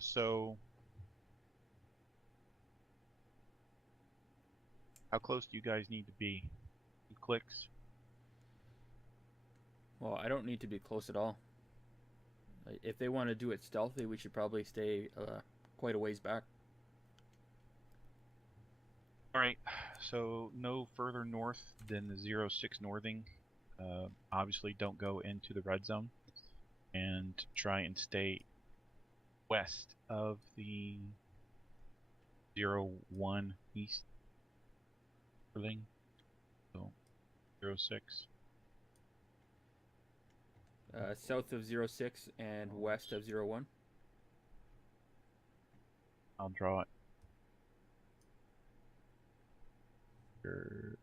So how close do you guys need to be? 2 clicks? Well, I don't need to be close at all. If they want to do it stealthy, we should probably stay quite a ways back. All right. So no further north than the 06 northing. Obviously, don't go into the red zone, and try and stay west of the 01 east northing. So 06. South of 06 and west of 01. I'll draw it. Here.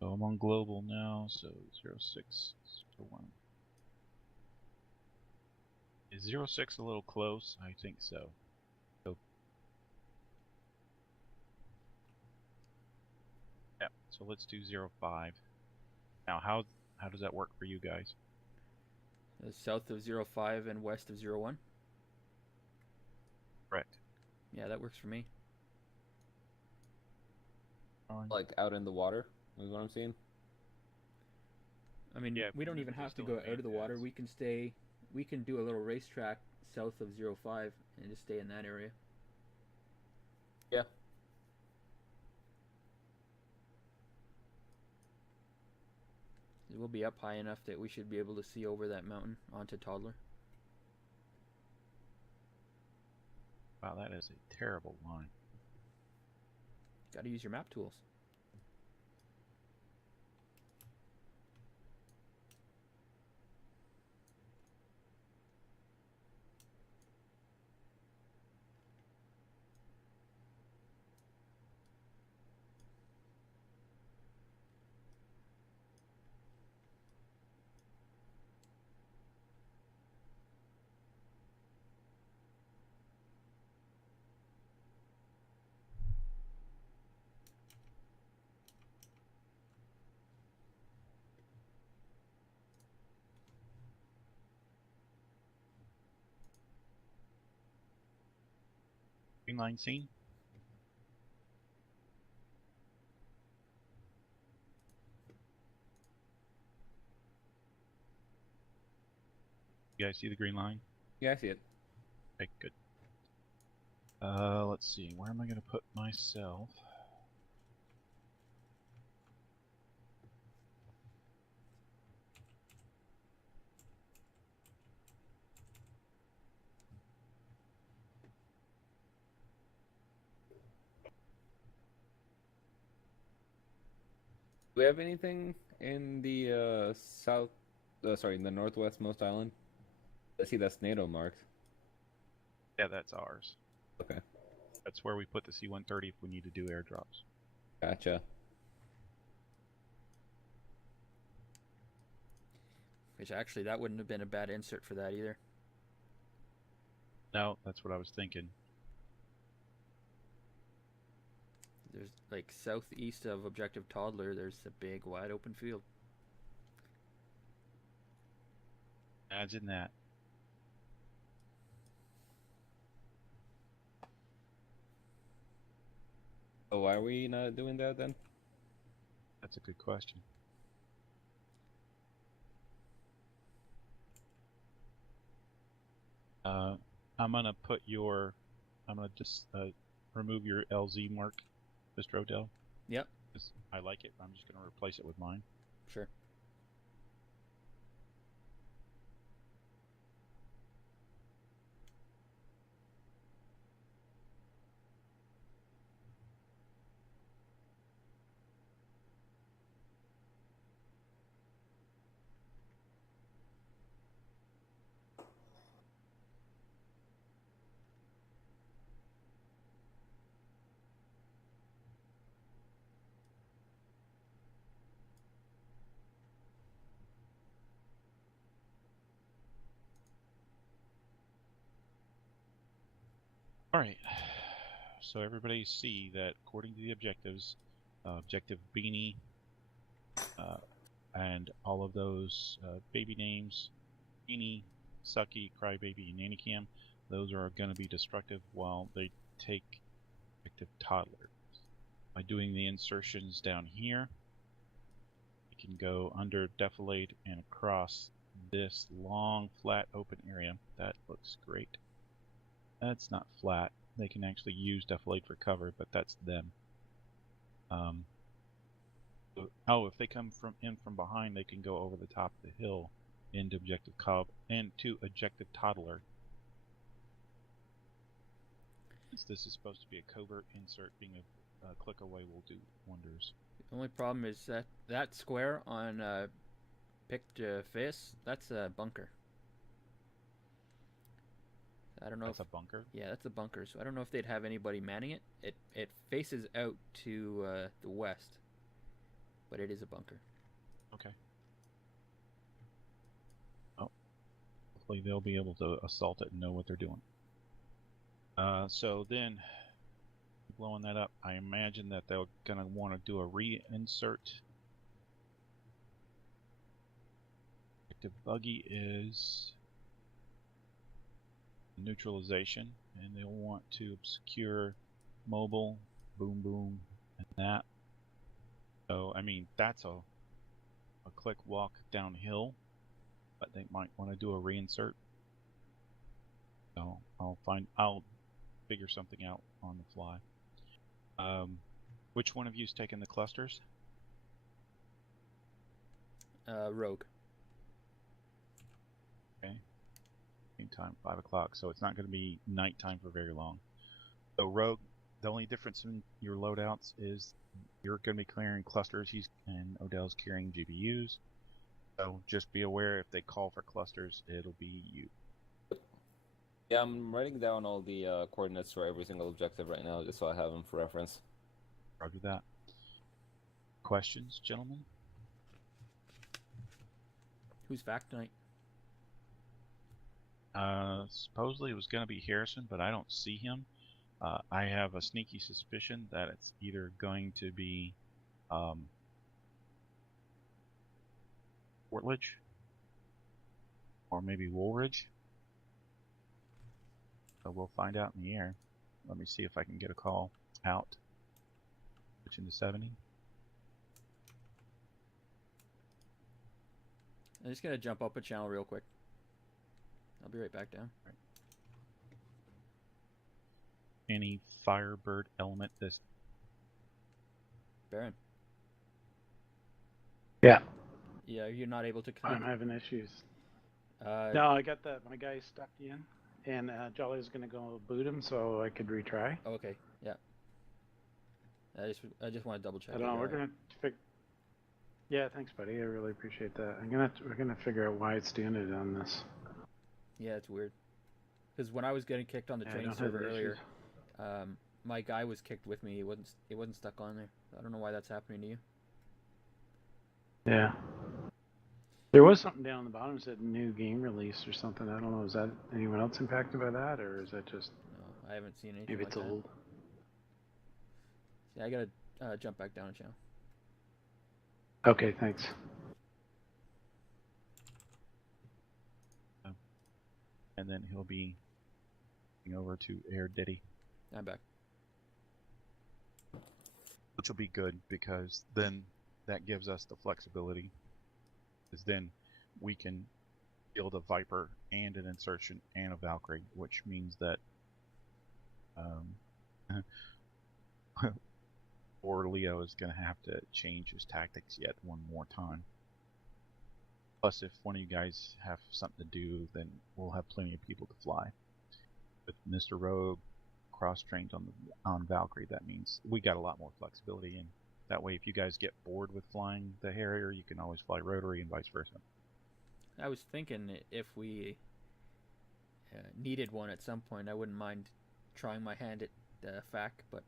So I'm on global now, so 06, 01. Is 06 a little close? I think so. Yeah, so let's do 05. Now, how does that work for you guys? South of 05 and west of 01. Correct. Yeah, that works for me. Like out in the water, is what I'm seeing. I mean, Yeah, we don't even have to go out of the water. We can stay. We can do a little racetrack south of 05 and just stay in that area. Yeah. We'll be up high enough that we should be able to see over that mountain onto Toddler. Wow, that is a terrible line. Got to use your map tools. Green line scene? You guys see the green line? Yeah, I see it. Okay, good. Let's see. Where am I going to put myself? Do we have anything in the south? Sorry, in the northwestmost island? I see that's NATO marked. Yeah, that's ours. Okay, That's where we put the C-130 if we need to do airdrops. gotcha. Which actually, that wouldn't have been a bad insert for that either. No, that's what I was thinking. There's like southeast of Objective Toddler, there's a big wide open field. Imagine that. So why are we not doing that then? That's a good question. I'm gonna put your. I'm gonna just remove your LZ mark, Mr. Odell. Yep. I like it. I'm just gonna replace it with mine. Sure. All right. So everybody see that according to the objectives, objective Beanie and all of those baby names, Beanie, Sucky, Crybaby, and Nannycam, those are going to be destructive while they take active toddler. By doing the insertions down here, you can go under defilade and across this long, flat, open area. That looks great. That's not flat. They can actually use defilade for cover, but that's them. Oh, if they come from behind, they can go over the top of the hill into objective cob and to objective toddler. Since this is supposed to be a covert insert, being a click away will do wonders. The only problem is that square on picked face, that's a bunker. I don't know That's if a bunker? Yeah, that's a bunker. So I don't know if they'd have anybody manning it. It faces out to the west, but it is a bunker. Okay. Oh, hopefully they'll be able to assault it and know what they're doing. So then, blowing that up, I imagine that they're gonna want to do a reinsert. Active buggy is neutralization, and they'll want to obscure mobile, boom boom, and that. So I mean that's a click walk downhill, but they might want to do a reinsert. So I'll figure something out on the fly. Which one of you's taking the clusters? Rogue. Okay. Meantime, 5 o'clock, so it's not going to be nighttime for very long. So Rogue, the only difference in your loadouts is you're going to be clearing clusters, and Odell's carrying GPUs. So just be aware if they call for clusters, it'll be you. Yeah, I'm writing down all the coordinates for every single objective right now, just so I have them for reference. Roger that. Questions, gentlemen? Who's vac tonight? Supposedly it was going to be Harrison, but I don't see him. I have a sneaky suspicion that it's either going to be Portledge or maybe Woolridge. So we'll find out in the air. Let me see if I can get a call out. Switch into 70. I'm just gonna jump up a channel real quick. I'll be right back down. Right. Any Firebird element this? Baron. Yeah, Yeah, you're not able to I'm connect. having issues. Uh, No, I got my guy stuck in, and Jolly's gonna go boot him so I could retry. oh, okay. Yeah. I just want to double check. I don't know. We're gonna Yeah, thanks, buddy. I really appreciate that. We're gonna figure out why it's doing it on this. Yeah, it's weird. Because when I was getting kicked on the Yeah, I train don't have server the earlier, issues. my guy was kicked with me. It wasn't stuck on there. I don't know why that's happening to you. Yeah. There was something down the bottom that said new game release or something. I don't know. Is that anyone else impacted by that, or is that just No, I haven't seen anything maybe like it's that. old? Yeah, I gotta jump back down a channel. Okay, thanks. And then he'll be going over to Air Diddy, I'm back. which will be good because then that gives us the flexibility. Because then we can field a Viper and an insertion and a Valkyrie, which means that or Leo is going to have to change his tactics yet one more time. Plus, if one of you guys have something to do, then we'll have plenty of people to fly. With Mr. Rogue cross-trained on Valkyrie, that means we got a lot more flexibility, and that way if you guys get bored with flying the Harrier, you can always fly rotary and vice versa. I was thinking if we needed one at some point, I wouldn't mind trying my hand at FAC, but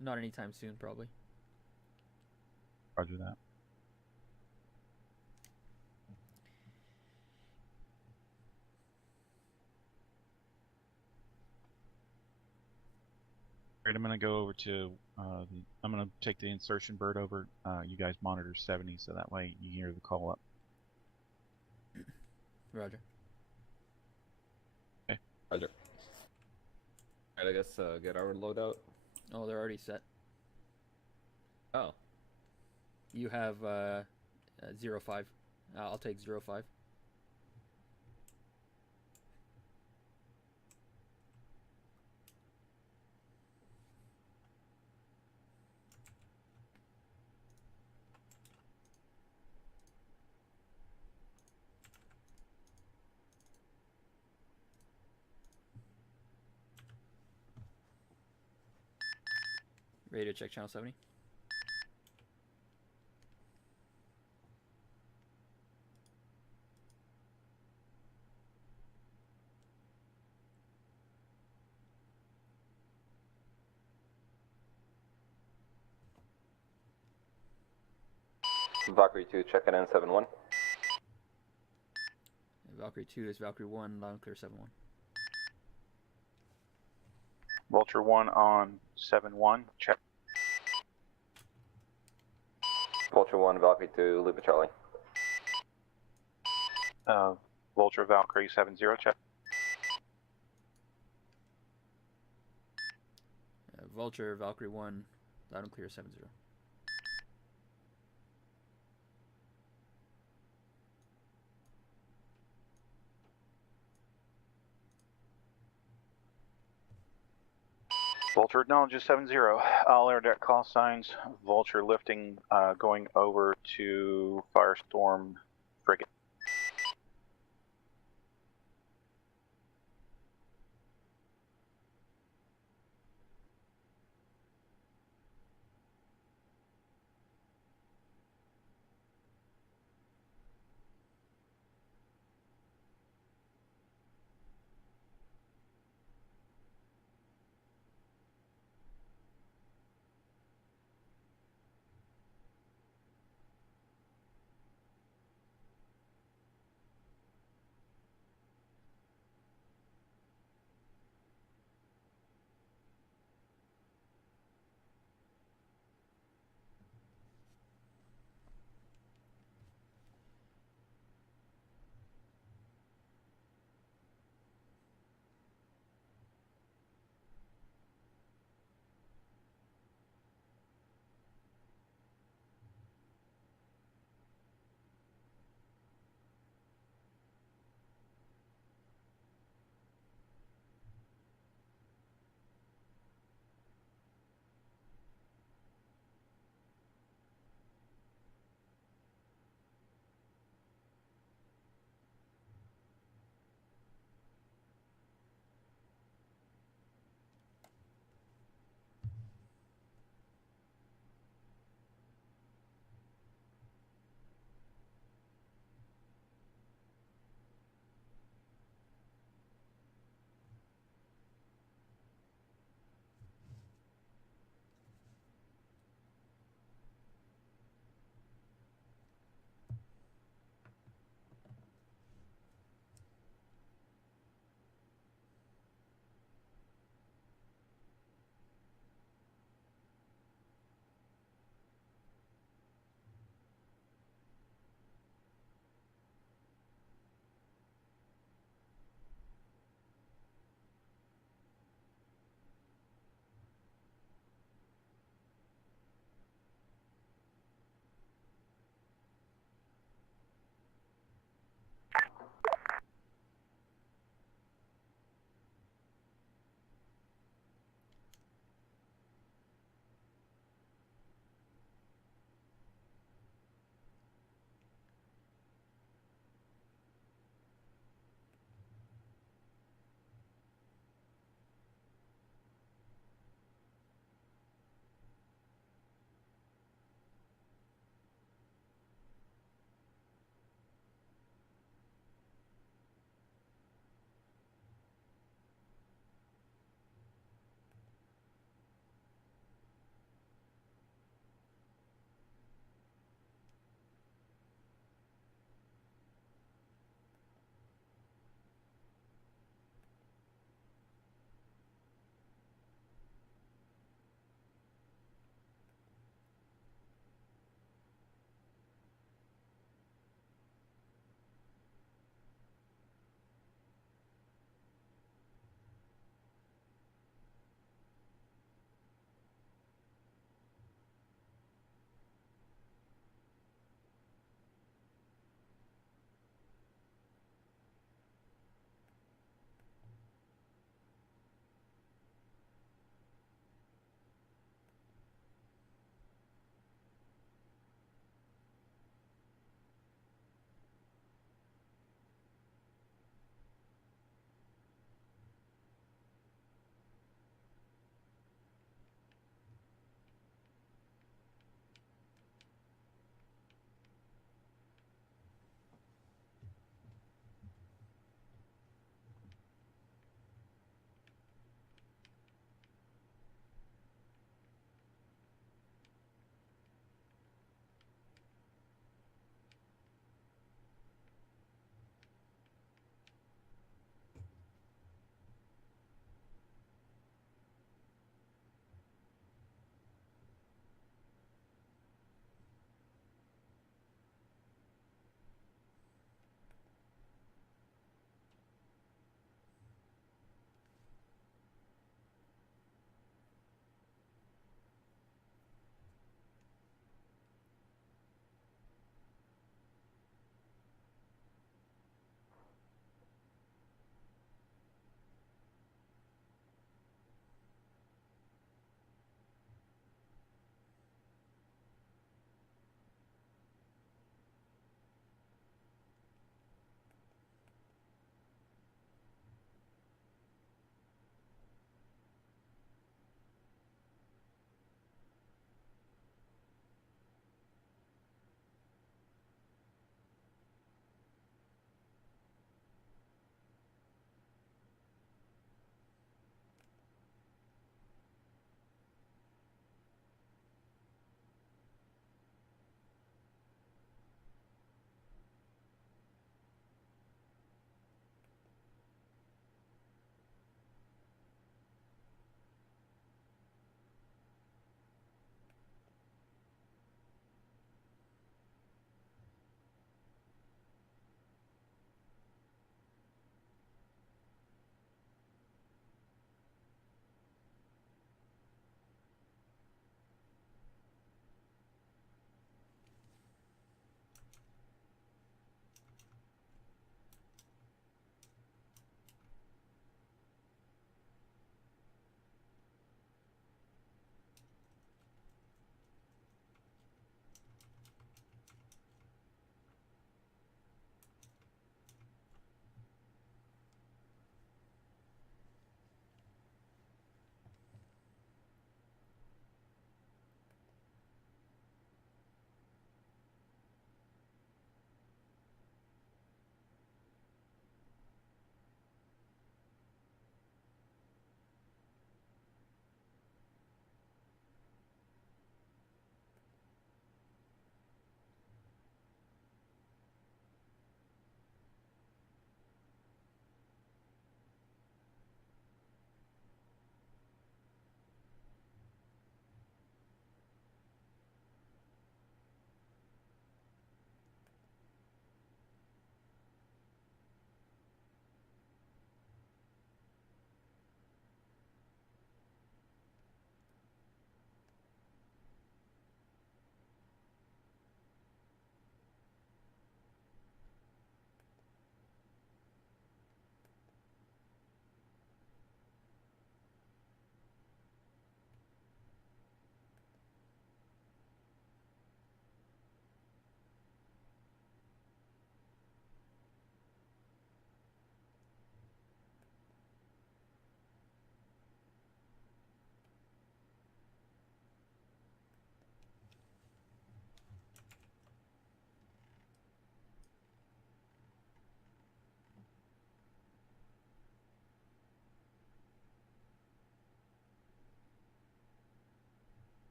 not anytime soon, probably. Roger that. Alright, I'm gonna go over to. I'm gonna take the insertion bird over. You guys monitor 70, so that way you hear the call up. Roger. Roger. Alright, I guess get our loadout. Oh, they're already set. Oh. You have 05. I'll take 05. Ready to check channel 70? Valkyrie 2, check it in 7-1. Valkyrie 2 is Valkyrie 1, loud and clear 7-1. Vulture 1 on 7-1. Check. Vulture 1, Valkyrie 2, Lima Charlie. Vulture Valkyrie 7-0. Check. Vulture, Valkyrie 1, loud and clear 7-0. Vulture acknowledges 7-0. All air deck call signs. Vulture lifting, going over to Firestorm frigate.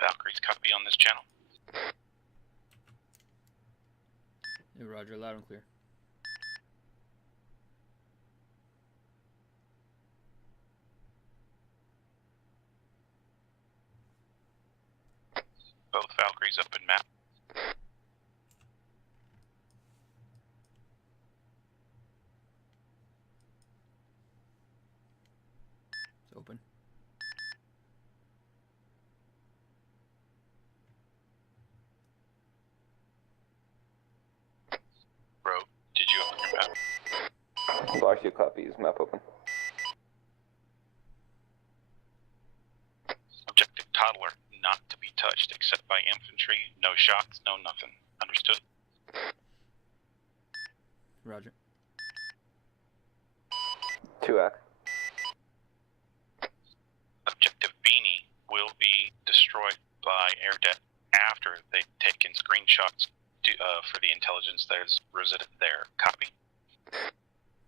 Valkyries copy on this channel. Yeah, Roger, loud and clear. Both Valkyries open map. It's open. Bro, did you open your map? Valkyrie copies, map open. Objective Toddler, not to be touched except by infantry. No shots, no nothing. Understood? Roger. 2-ac. Objective Beanie will be destroyed by airdet after they've taken screenshots for the intelligence that is resident there. Copy?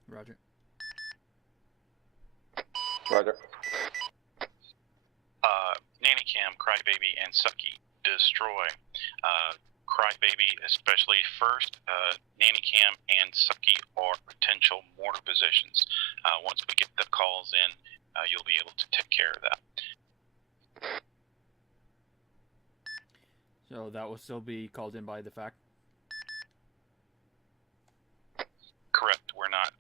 Roger. Roger. Nannycam, Crybaby, and Sucky destroy. Crybaby, especially first. Nannycam and Sucky are potential mortar positions. Once we get the calls in, you'll be able to take care of that. So that will still be called in by the fact. Correct. We're not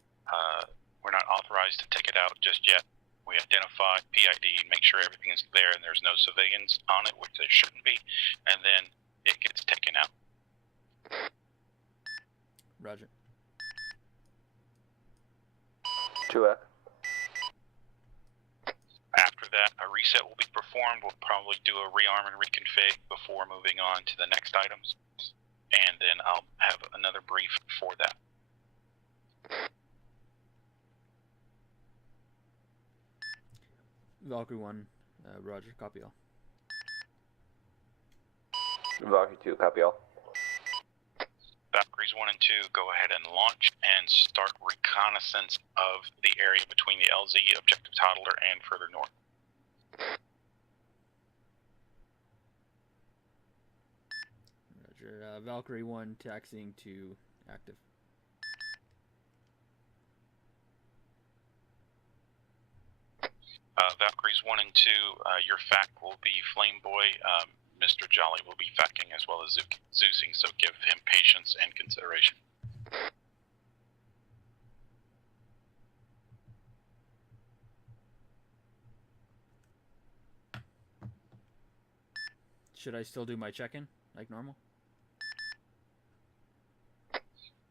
authorized to take it out just yet. We identify PID, make sure everything is there and there's no civilians on it, which there shouldn't be, and then it gets taken out. Roger. 2-ac. After that, a reset will be performed. We'll probably do a rearm and reconfig before moving on to the next items, and then I'll have another brief for that. Valkyrie 1, Roger, copy all. Valkyrie 2, copy all. Valkyries 1 and 2, go ahead and launch and start reconnaissance of the area between the LZ, Objective Toddler, and further north. Roger. Valkyrie 1 taxiing to active. Valkyries 1 and 2, your FAC will be Flameboy. Mr. Jolly will be FACing as well as Zeusing, so give him patience and consideration. Should I still do my check-in like normal?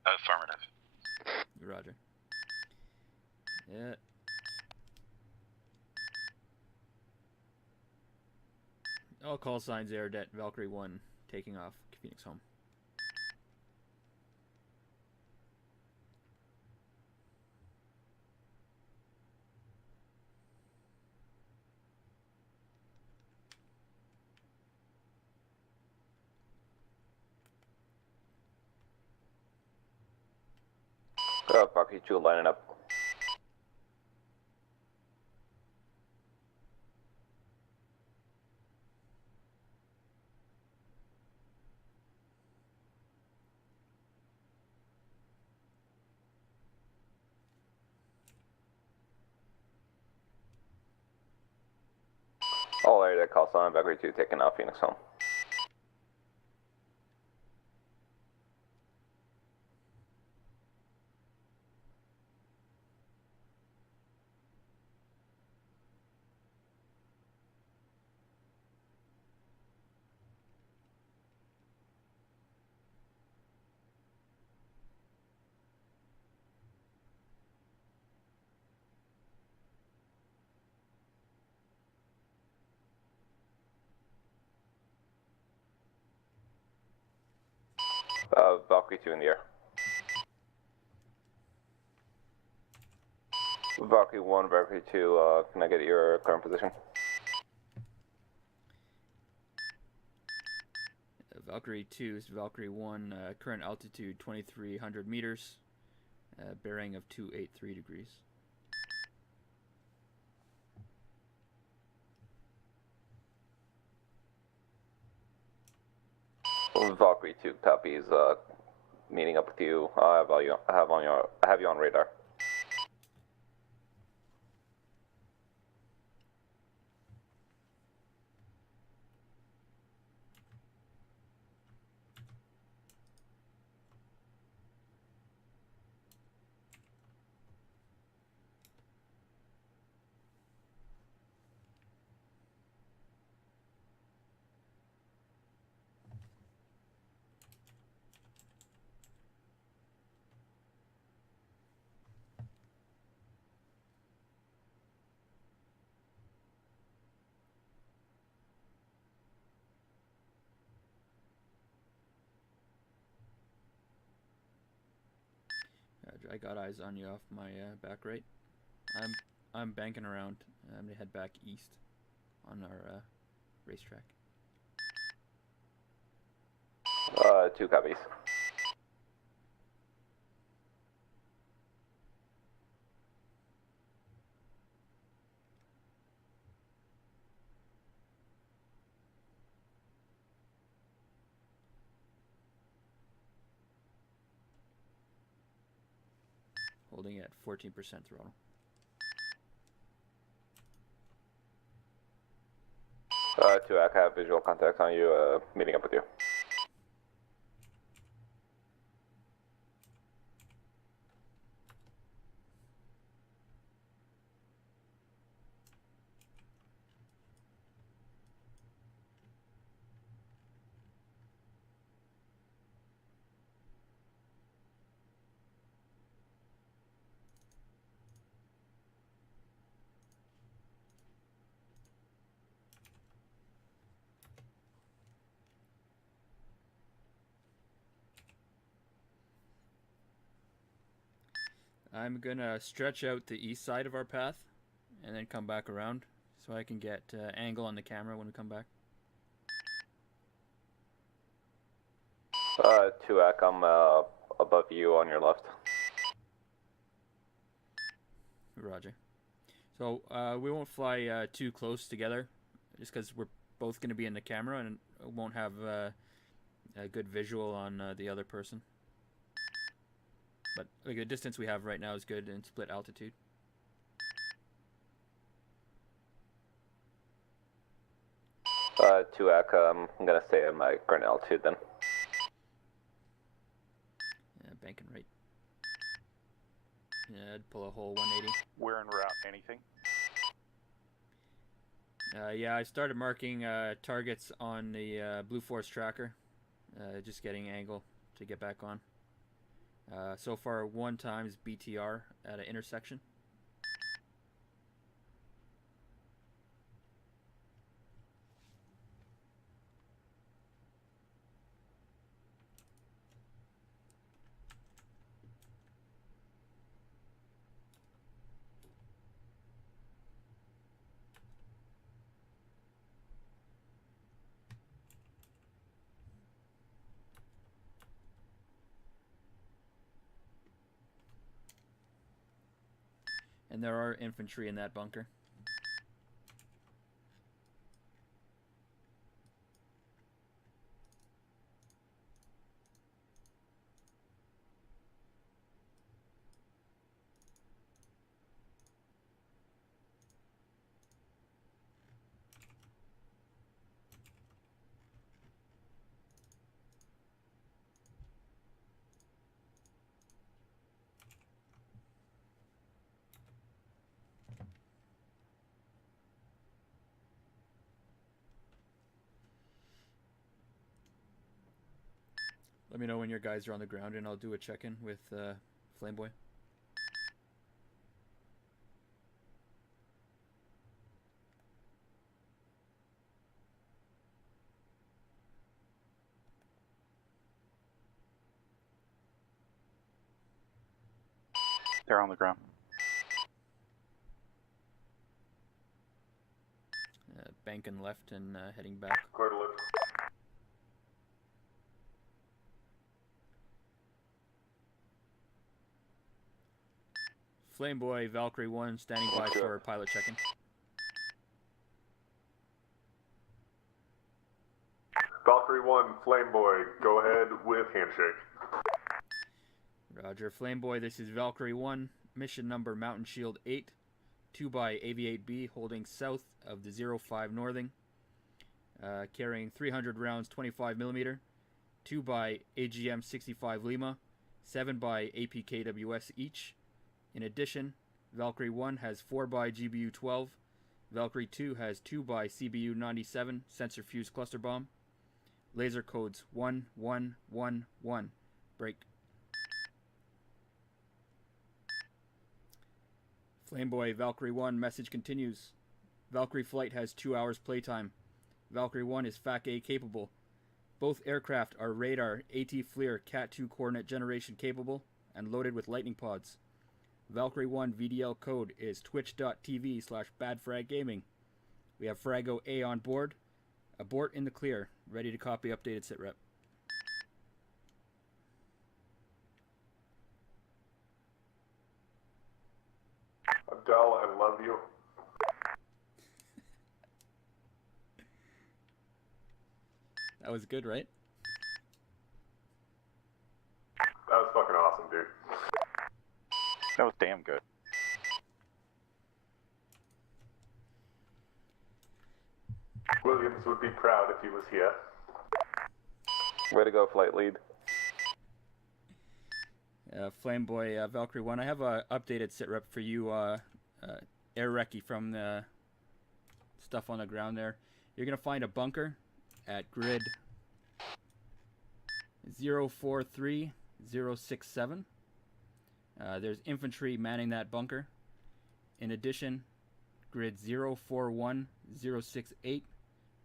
Affirmative. Roger. Yeah. All call signs airdet, Valkyrie 1 taking off, Phoenix home. Valkyrie 2 lining up. All area that call sign, Valkyrie 2 taking off, Phoenix home. Valkyrie 2 in the air. Valkyrie 1, Valkyrie 2, can I get your current position? Valkyrie 2 is Valkyrie 1, current altitude 2300 meters, bearing of 283 degrees. Valkyrie 2 copies. Meeting up with you. I have you on radar. I got eyes on you off my back right. I'm banking around. I'm gonna head back east on our racetrack. 2 copies. Holding at 14% throttle. 2 I have visual contacts on you. Meeting up with you. I'm gonna stretch out the east side of our path and then come back around so I can get angle on the camera when we come back. 2 I'm above you on your left. Roger. So we won't fly too close together just because we're both going to be in the camera and won't have a good visual on the other person. But like, the distance we have right now is good in split altitude. Uh, 2 I'm gonna stay at my current altitude then. Yeah, banking right. Yeah, I'd pull a whole 180. Where en route? Anything? Yeah, I started marking targets on the Blue Force tracker. Just getting angle to get back on. So far, 1 times BTR at an intersection. And there are infantry in that bunker. Let me know when your guys are on the ground and I'll do a check-in with Flameboy. They're on the ground. Banking left and heading back. Clear to lift. Flameboy, Valkyrie 1, standing by for pilot check-in. Valkyrie Valkyrie 1, Flameboy, go ahead with handshake. Roger, Flameboy, this is Valkyrie 1, mission number Mountain Shield 8, 2 by AV-8B, holding south of the 05 Northing, carrying 300 rounds 25mm, 2 by AGM 65 Lima, 7 by APKWS each. In addition, Valkyrie 1 has 4 by GBU 12, Valkyrie 2 has 2 by CBU 97 sensor fuse cluster bomb. Laser codes 1111. Break. Flameboy, Valkyrie 1, message continues. Valkyrie flight has 2 hours playtime. Valkyrie 1 is FAC-A capable. Both aircraft are radar AT FLIR Cat 2 coordinate generation capable and loaded with lightning pods. Valkyrie 1 VDL code is twitch.tv/badfraggaming. We have Frago A on board. Abort in the clear. Ready to copy updated sitrep. Adele, I love you. That was good, right? That was fucking awesome, dude. That was damn good. Williams would be proud if he was here. Way to go, flight lead. Flameboy, Valkyrie 1, I have a updated sitrep for you, Air Recce from the stuff on the ground there. You're going to find a bunker at grid 043067. There's infantry manning that bunker. In addition, grid 041068,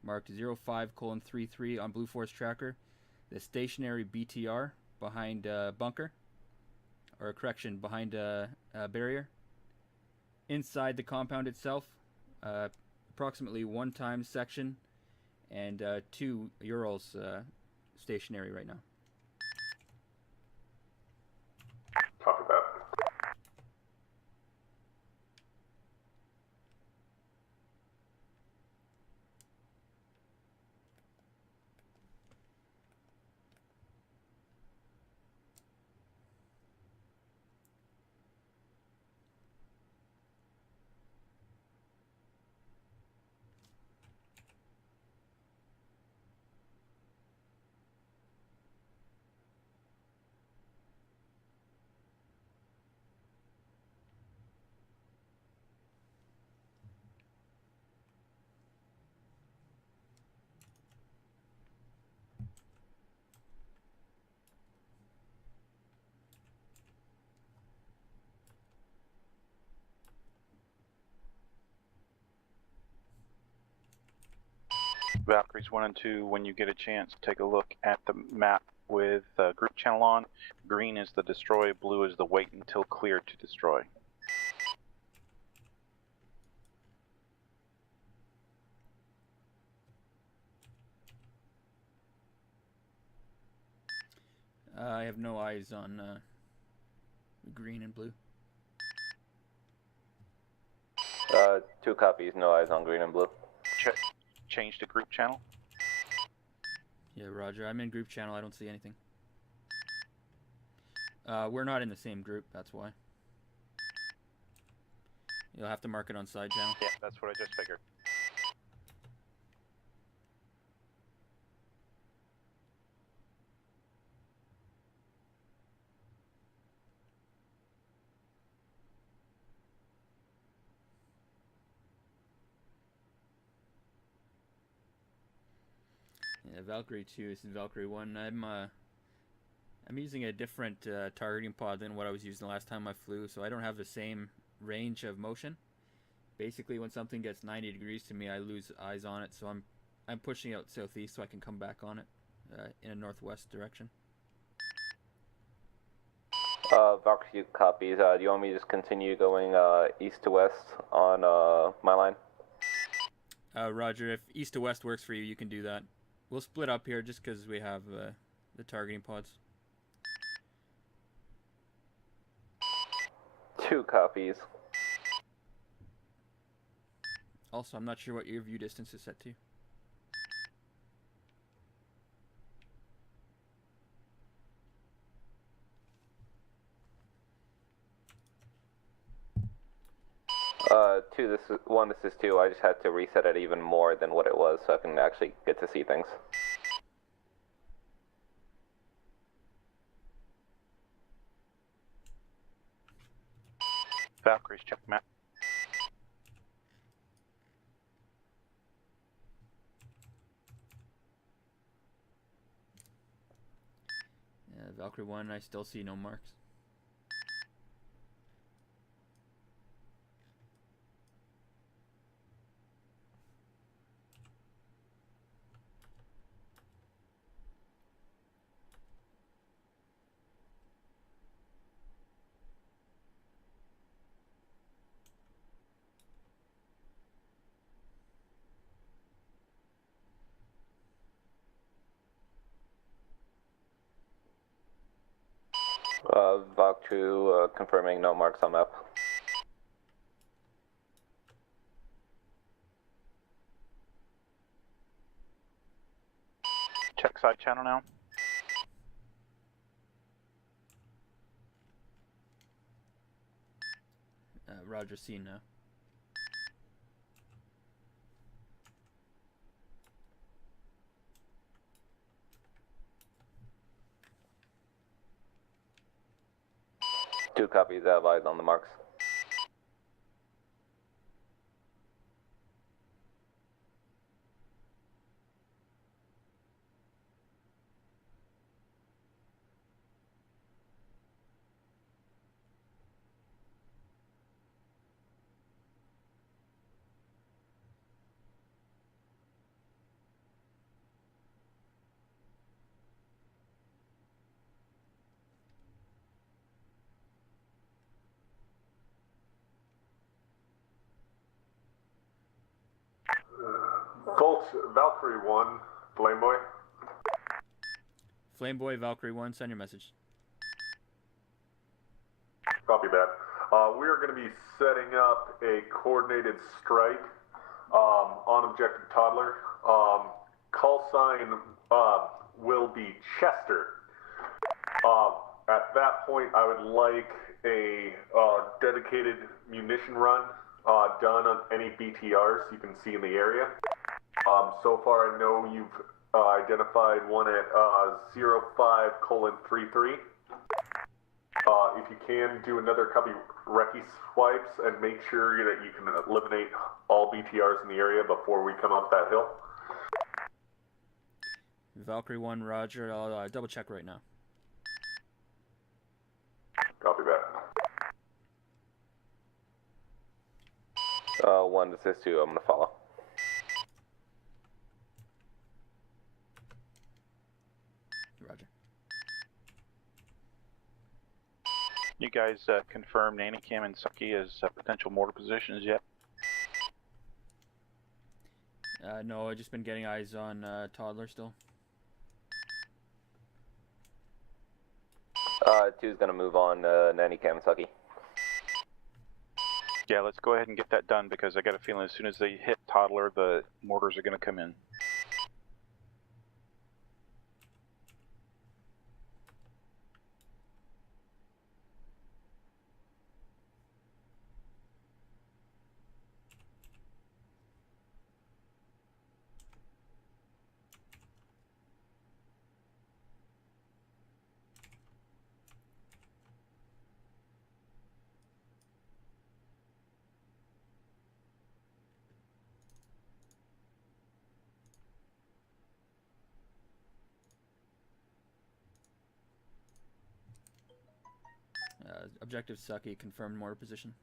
marked 05:33 on Blue Force tracker, the stationary BTR behind bunker, or correction, behind a barrier. Inside the compound itself, approximately 1 time section and 2 Urals stationary right now. Copy that. Valkyries 1 and 2, when you get a chance, take a look at the map with group channel on. Green is the destroy, blue is the wait until clear to destroy. I have no eyes on green and blue. 2 copies, no eyes on green and blue. Change to group channel. Yeah, Roger. I'm in group channel. I don't see anything. We're not in the same group. That's why. You'll have to mark it on side channel. Yeah, that's what I just figured. Yeah, Valkyrie 2. This is Valkyrie 1. I'm using a different targeting pod than what I was using the last time I flew, so I don't have the same range of motion. Basically, when something gets 90 degrees to me, I lose eyes on it, so I'm pushing out southeast so I can come back on it in a northwest direction. Valkyrie copies. Do you want me to just continue going east to west on my line? Roger. If east to west works for you, you can do that. We'll split up here just because we have the targeting pods. 2 copies. Also, I'm not sure what your view distance is set to. two, this is one, this is two. I just had to reset it even more than what it was so I can actually get to see things. Valkyries, check map. Valkyrie 1, I still see no marks. Valk 2 confirming no marks on map. Check side channel now. Roger, seen now. Two copies, eyes on the marks. Folks, Valkyrie 1, Flameboy. Flameboy, Valkyrie 1, send your message. Copy that. We are going to be setting up a coordinated strike on objective Toddler. Call sign will be Chester. At that point, I would like a dedicated munition run done on any BTRs you can see in the area. So far, I know you've identified one at 05:33. If you can, do another copy recce swipes and make sure that you can eliminate all BTRs in the area before we come up that hill. Valkyrie 1, Roger. I'll double check right now. Copy that. 1, this is 2, I'm going to follow. Roger. You guys confirmed Nanicam and Sucky as potential mortar positions yet? No, I've just been getting eyes on Toddler still. 2's going to move on Nanny Cam Sucky. Yeah, let's go ahead and get that done because I got a feeling as soon as they hit Toddler, the mortars are going to come in. Objective Sucky, confirmed mortar position.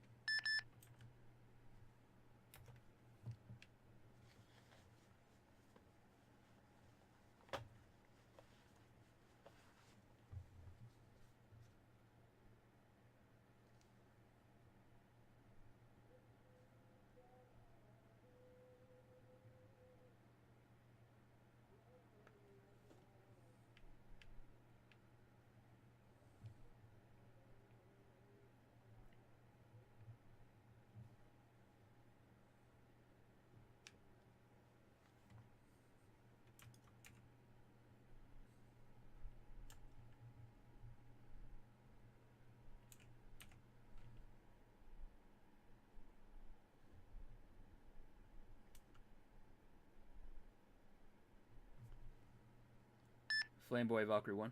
Flameboy Valkyrie 1.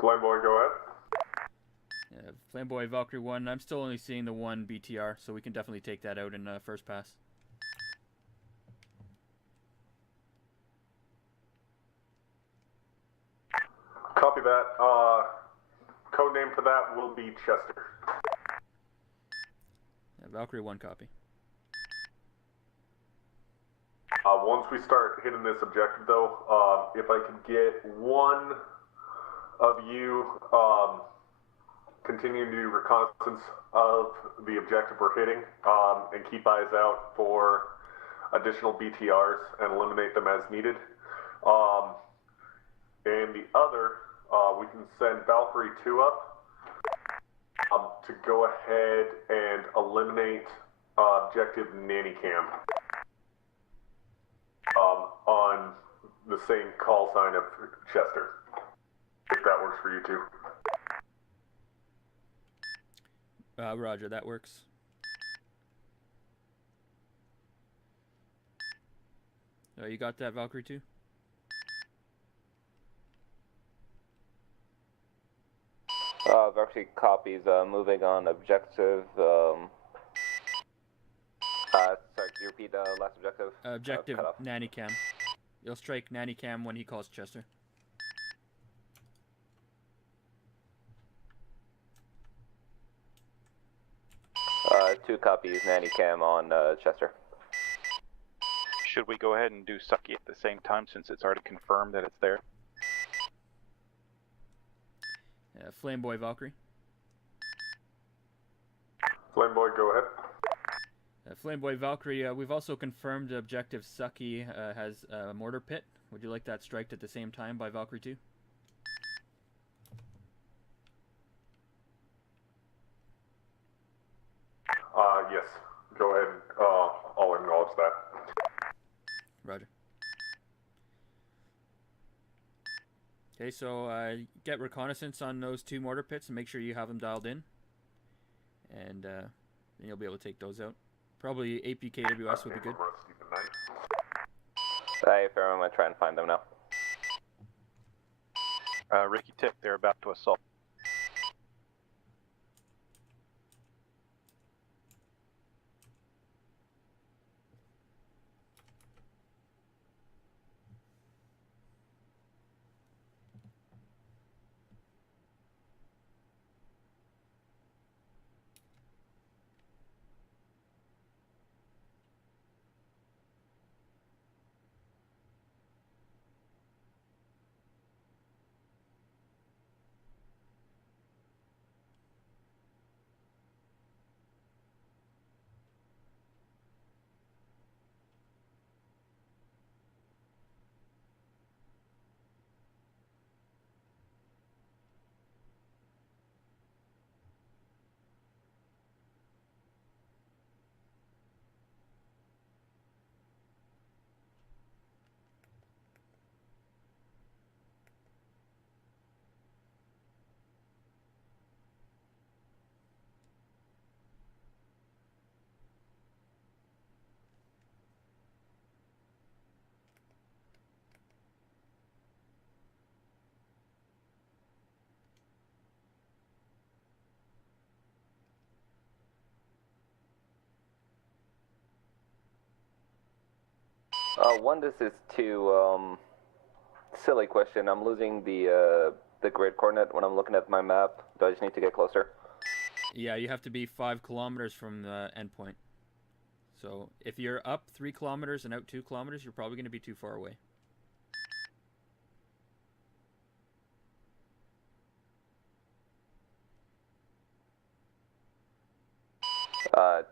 Flameboy, go ahead. Flameboy Valkyrie 1, I'm still only seeing the one BTR, so we can definitely take that out in first pass. Copy that. Code name for that will be Chester. Valkyrie 1 copy. Once we start hitting this objective, though, if I could get one of you continue to do reconnaissance of the objective we're hitting, and keep eyes out for additional BTRs and eliminate them as needed. And the other, we can send Valkyrie 2 up to go ahead and eliminate objective Nanny Cam on the same call sign of Chester, if that works for you too. Roger, that works. You got that, Valkyrie 2? Valkyrie copies. Moving on objective. Sorry, could you repeat the last objective? Objective cut off. Nanny Cam. You'll strike Nanny Cam when he calls Chester. Two copies. Nanny Cam on Chester. Should we go ahead and do Sucky at the same time since it's already confirmed that it's there? Flameboy Valkyrie. Flameboy, go ahead. Flameboy Valkyrie, we've also confirmed objective Sucky has a mortar pit. Would you like that striked at the same time by Valkyrie 2? Yes. Go ahead. I'll acknowledge that. Roger. Okay, so get reconnaissance on those two mortar pits and make sure you have them dialed in. And then you'll be able to take those out. Probably APKWS would be good. Hey, fair, I'm going to try and find them now. Ricky Tick, they're about to assault. One, this is too silly question. I'm losing the grid coordinate when I'm looking at my map. Do I just need to get closer? Yeah, you have to be 5 kilometers from the endpoint. So if you're up 3 kilometers and out 2 kilometers, you're probably going to be too far away.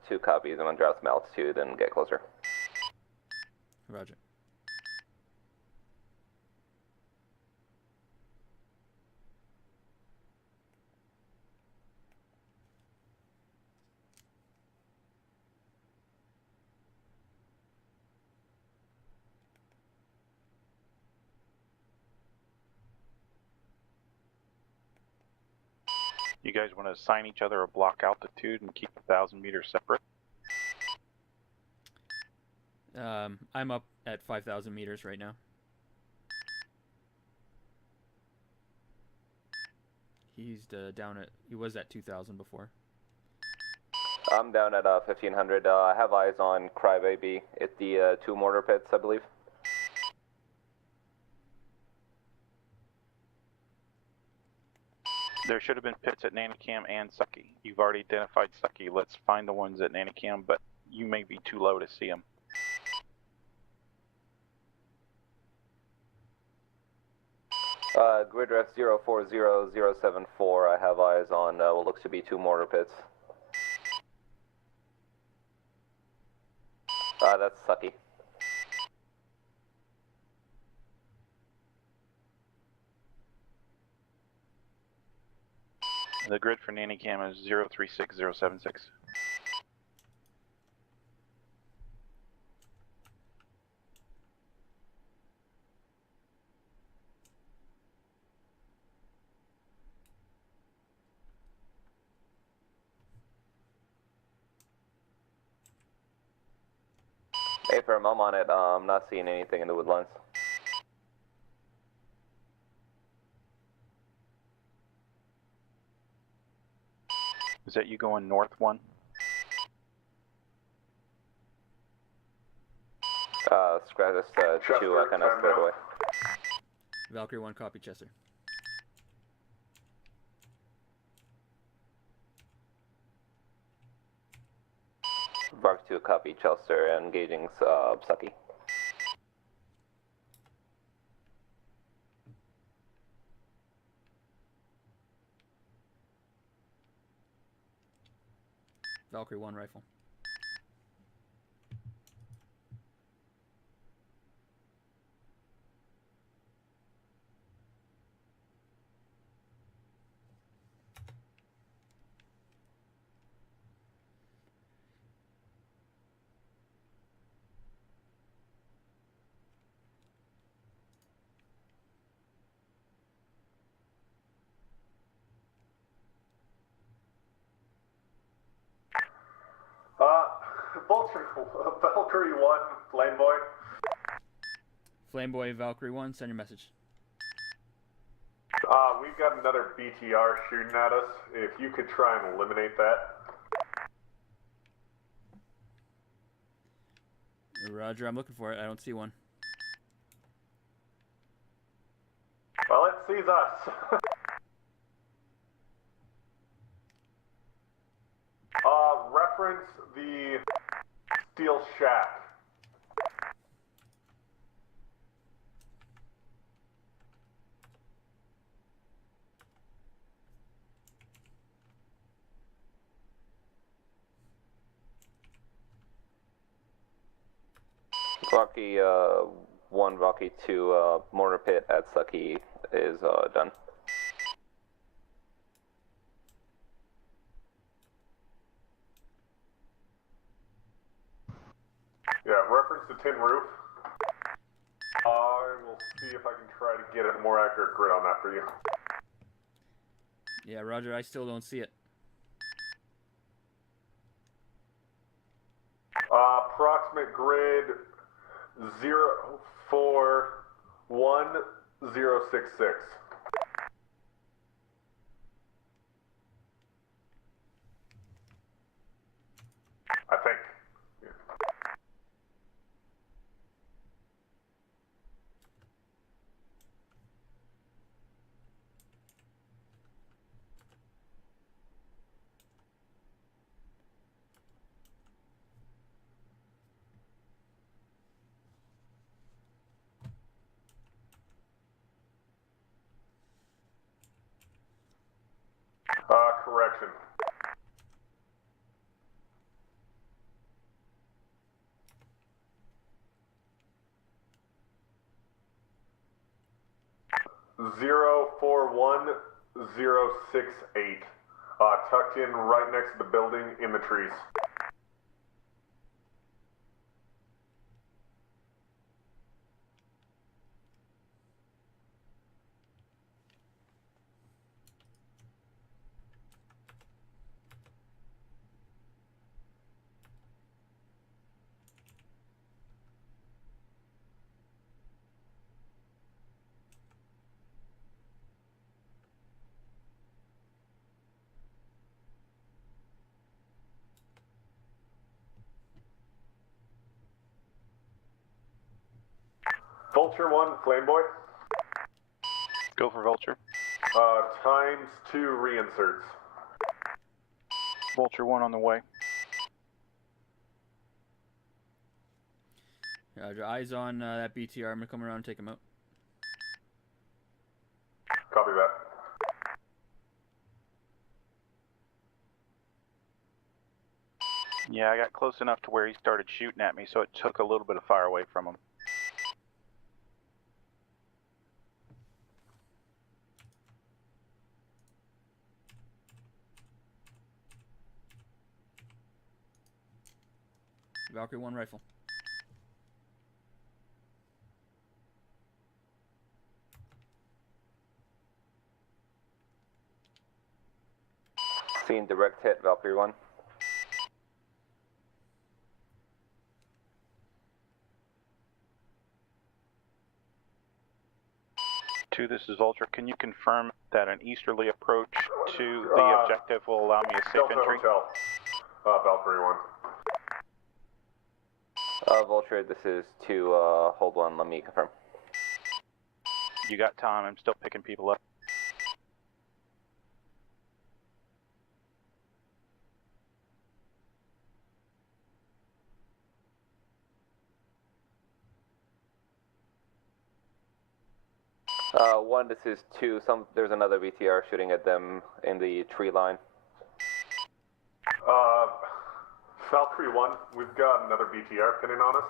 Two copies. I'm going to drop some altitude and get closer. Roger. You guys want to assign each other a block altitude and keep 1,000 meters separate? I'm up at 5,000 meters right now. He's down at. He was at 2,000 before. I'm down at 1500. I have eyes on Crybaby at the 2 mortar pits, I believe. There should have been pits at Nanicam and Sucky. You've already identified Sucky. Let's find the ones at Nanicam, but you may be too low to see them. Grid ref 040074, I have eyes on what looks to be 2 mortar pits. That's Sucky. The grid for Nanicam is 036076. Hey, Firm, I'm on it. I'm not seeing anything in the woodlines. Is that you going north 1? Scratch this 2, I kind of split away. Valkyrie 1, copy Chester. Bark 2, copy Chester, engaging Sucky. Valkyrie 1, rifle. Valkyrie 1, Flameboy. Flameboy, Valkyrie 1, send your message. We've got another BTR shooting at us. If you could try and eliminate that. Roger, I'm looking for it. I don't see one. Well, it sees us. Reference the steel shack. Rocky 1, Rocky 2, mortar pit at Sucky is done. Yeah, reference the tin roof. I will see if I can try to get a more accurate grid on that for you. Yeah, Roger, I still don't see it. Approximate grid 041066. I think. Yeah. Correction. Zero 41068. Tucked in right next to the building in the trees. Vulture 1, Flame Boy. Go for Vulture. Times 2 reinserts. Vulture 1 on the way. Roger. Eyes on that BTR. I'm gonna come around and take him out. Copy that. Yeah, I got close enough to where he started shooting at me, so it took a little bit of fire away from him. Valkyrie 1 rifle. Seen direct hit, Valkyrie 1. Two, this is Vulture. Can you confirm that an easterly approach to the objective will allow me a safe Delta entry? Hotel. Valkyrie 1. Vulture, this is to hold 1. Let me confirm. You got time. I'm still picking people up. One, this is 2. There's another VTR shooting at them in the tree line. Valkyrie 1, we've got another BTR pinning on us.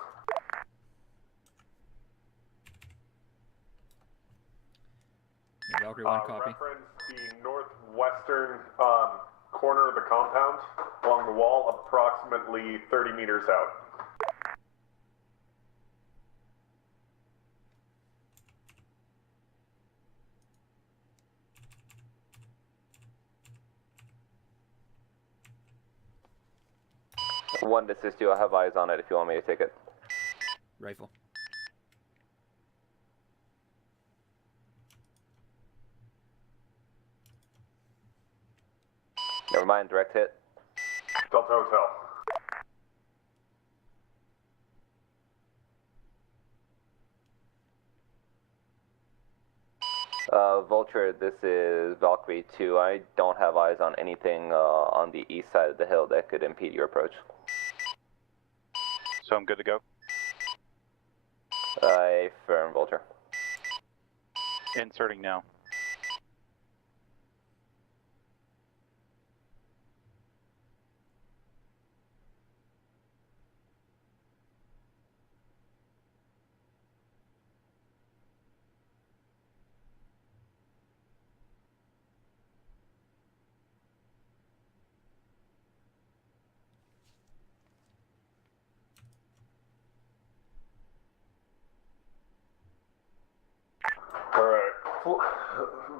Valkyrie 1 copy. Reference the northwestern corner of the compound along the wall, approximately 30 meters out. One, this is 2. I have eyes on it if you want me to take it. Rifle. Never mind, direct hit. Delta Hotel. Vulture, this is Valkyrie 2. I don't have eyes on anything on the east side of the hill that could impede your approach. So I'm good to go? Firm, Vulture. Inserting now.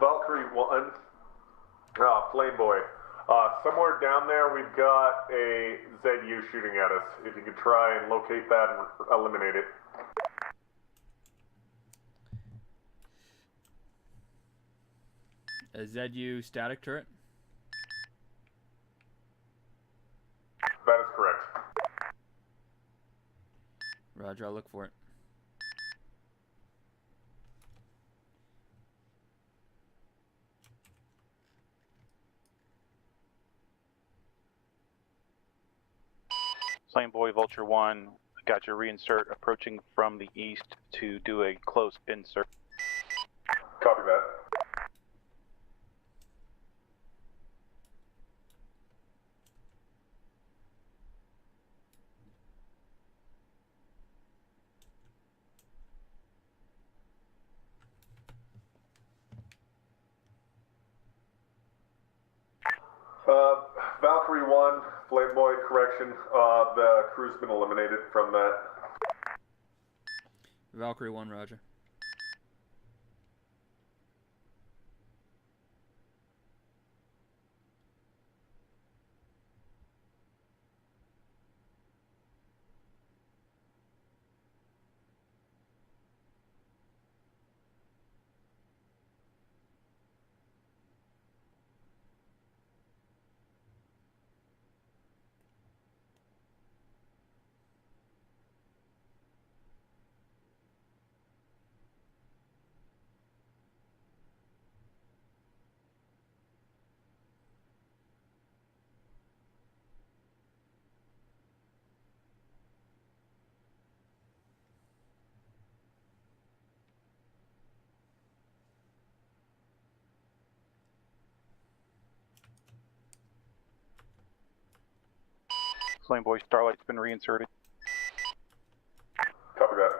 Valkyrie 1, Flame Boy. Somewhere down there we've got a ZU shooting at us. If you could try and locate that and eliminate it. A ZU static turret. That is correct. Roger, I'll look for it. Flame Boy, Vulture 1, got your reinsert approaching from the east to do a close insert. Copy that. Valkyrie 1, Flame Boy, correction. The crew's been eliminated from that. Valkyrie 1, roger. Flameboy Starlight's been reinserted. Copy that.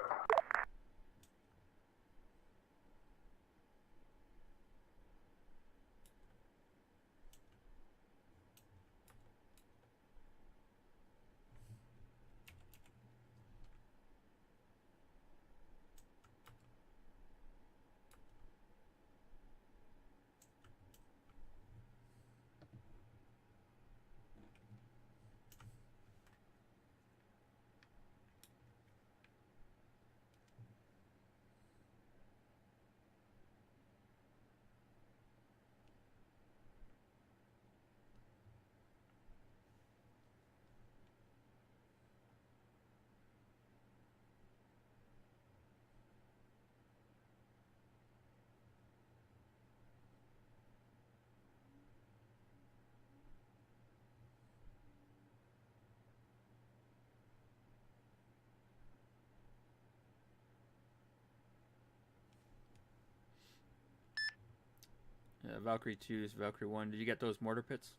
Valkyrie 2 is Valkyrie 1. Did you get those mortar pits?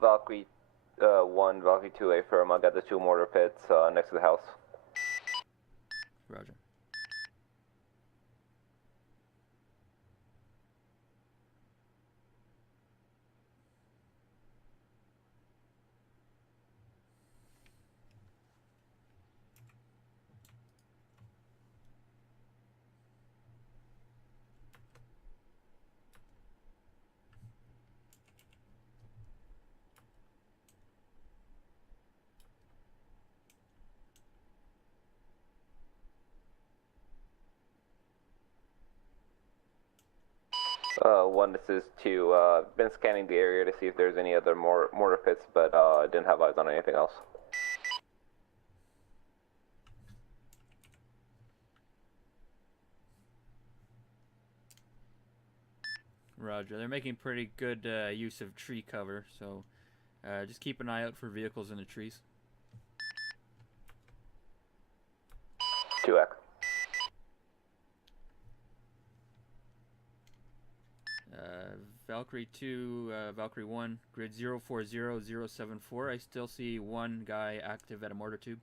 Valkyrie 1, Valkyrie 2, A firm. I got the 2 mortar pits next to the house. Roger. One, this is 2. Been scanning the area to see if there's any other mortar pits, but didn't have eyes on anything else. Roger. They're making pretty good use of tree cover, so just keep an eye out for vehicles in the trees. 2 Echo. Valkyrie 2, Valkyrie 1, grid 040074. I still see one guy active at a mortar tube.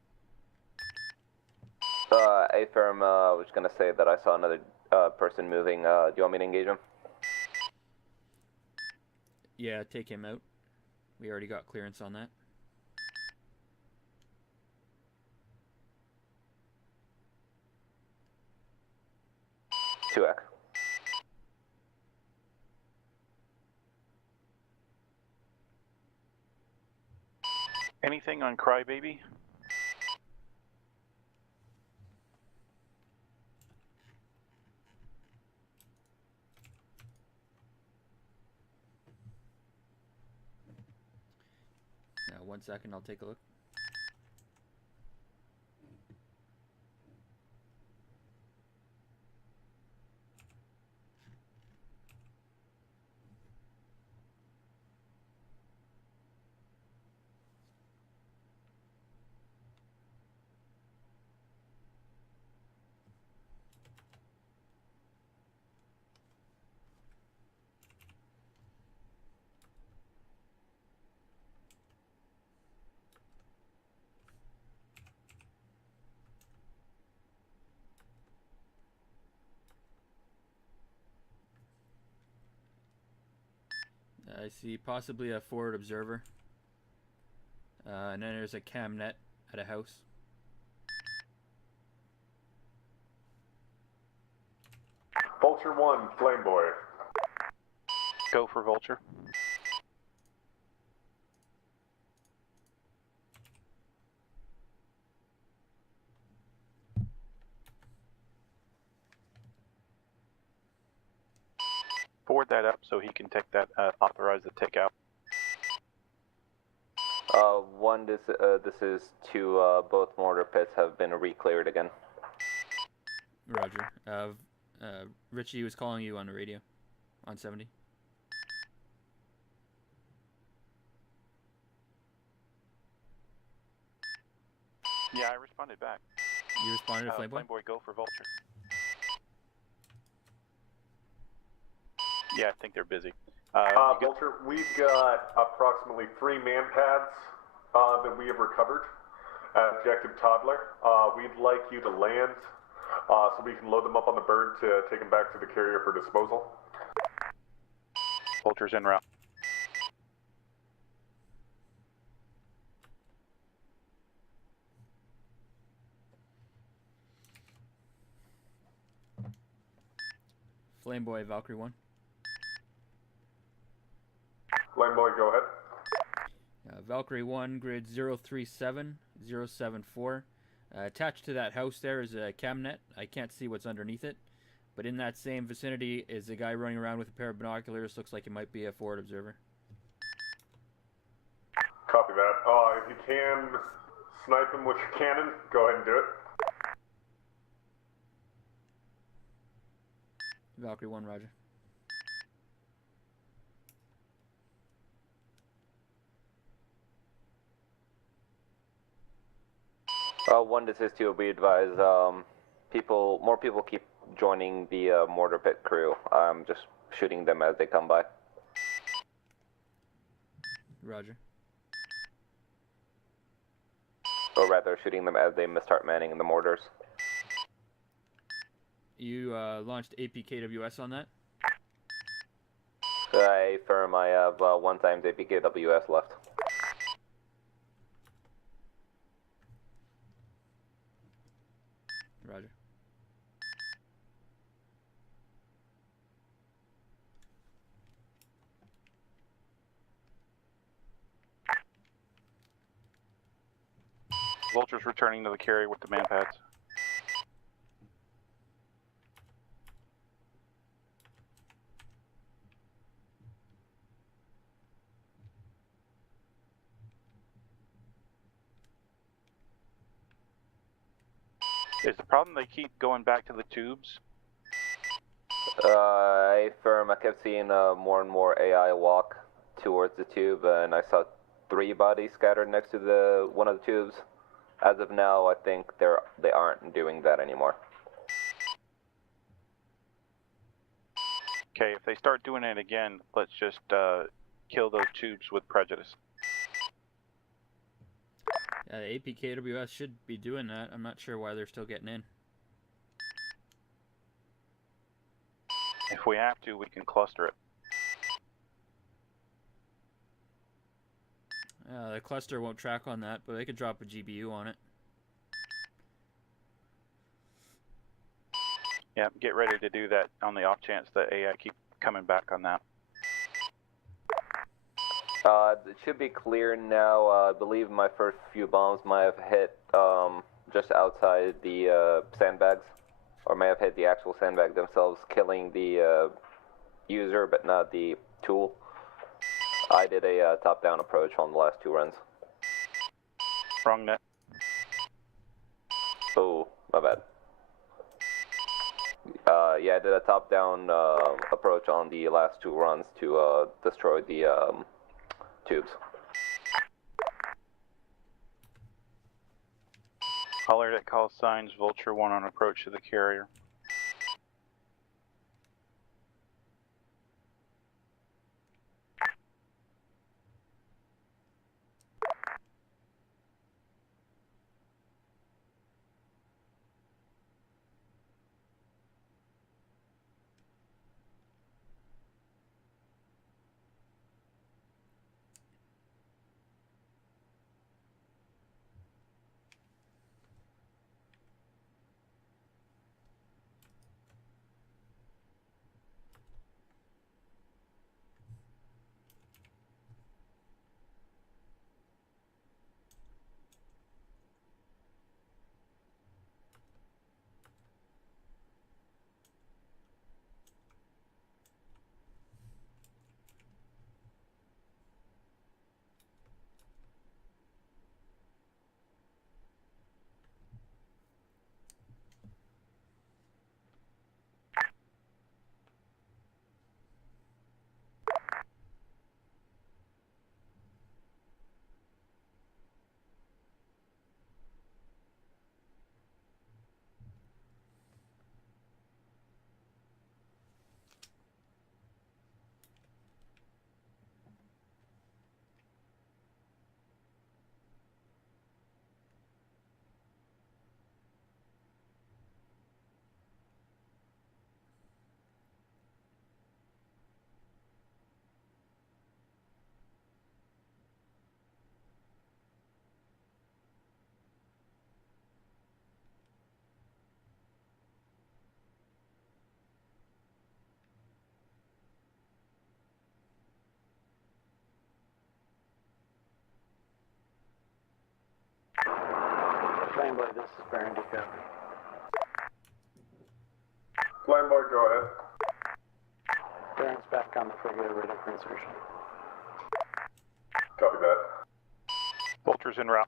A firm, was gonna say that I saw another person moving. Do you want me to engage him? Yeah, take him out. We already got clearance on that. Two Echo. Anything on Crybaby? Now, 1 second, I'll take a look. I see possibly a forward observer. And then there's a cam net at a house. Vulture 1, Flameboy. Go for Vulture. Forward that up so he can take that, authorize the takeout. 1, this is 2, both mortar pits have been re-cleared again. Roger. Richie was calling you on the radio on 70. Yeah, I responded back. You responded to Flameboy? Flameboy, go for Vulture. Yeah, I think they're busy. Vulture, we've got approximately 3 man pads that we have recovered at Objective Toddler. We'd like you to land so we can load them up on the bird to take them back to the carrier for disposal. Vulture's en route. Flameboy, Valkyrie 1. Flameboy, go ahead. Valkyrie 1, grid 037074. Attached to that house there is a camnet. I can't see what's underneath it. But in that same vicinity is a guy running around with a pair of binoculars. Looks like he might be a forward observer. Copy that. If you can snipe him with your cannon, go ahead and do it. Valkyrie 1, roger. One to 2, be advised. More people keep joining the mortar pit crew. I'm just shooting them as they come by. Roger. Or rather, shooting them as they start manning the mortars. You launched APKWS on that? I affirm I have 1 times APKWS left. Roger. Vulture's returning to the carrier with the man pads. Is the problem they keep going back to the tubes? I affirm I kept seeing more and more AI walk towards the tube, and I saw 3 bodies scattered next to one of the tubes. As of now, I think they aren't doing that anymore. Okay, if they start doing it again, let's just kill those tubes with prejudice. APKWS should be doing that. I'm not sure why they're still getting in. If we have to, we can cluster it. The cluster won't track on that, but they could drop a GBU on it. Yeah, get ready to do that on the off chance that AI keep coming back on that. It should be clear now. I believe my first few bombs might have hit just outside the sandbags, or may have hit the actual sandbag themselves, killing the user but not the tool. I did a top-down approach on the last 2 runs. Wrong net. Oh, my bad. Yeah, I did a top-down approach on the last 2 runs to destroy the tubes. Alert at call signs, Vulture 1 on approach to the carrier. Flameboy, this is Baron Deco. Flameboy, go ahead. Baron's back on the frigate, ready for insertion. Copy that. Vulture's en route.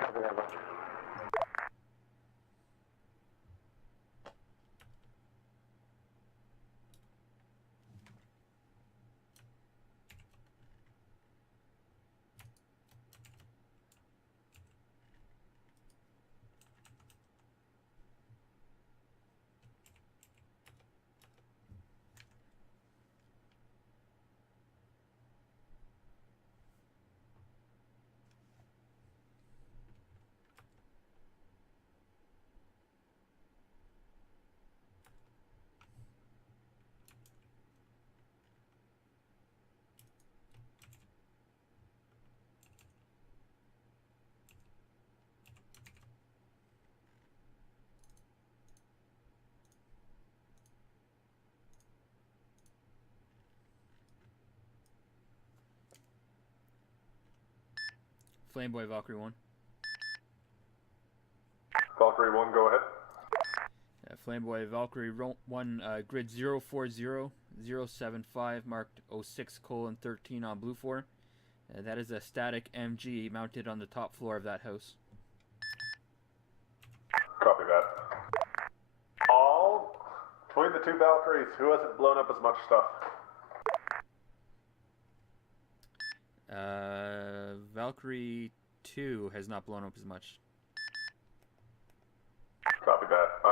Copy that, Roger. Flameboy Valkyrie 1. Valkyrie 1, go ahead. Flameboy Valkyrie 1, grid 040075 marked 06:13 on Blue 4. That is a static MG mounted on the top floor of that house. Copy that. All between the two Valkyries, who hasn't blown up as much stuff? Valkyrie 2 has not blown up as much. Copy that.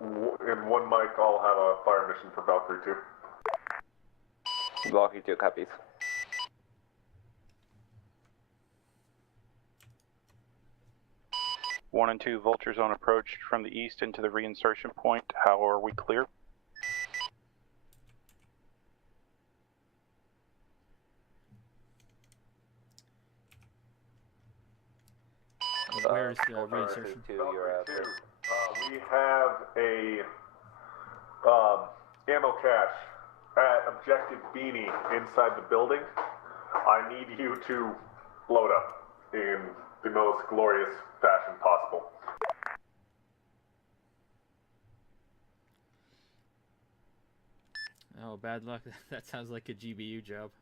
In one mic, I'll have a fire mission for Valkyrie 2. Valkyrie 2 copies. One and two Vultures on approach from the east into the reinsertion point. How are we clear? Where's the reinsertion? Valkyrie 2, we have a ammo cache at Objective Beanie inside the building. I need you to load up in the most glorious fashion possible. Oh, bad luck. That sounds like a GBU job.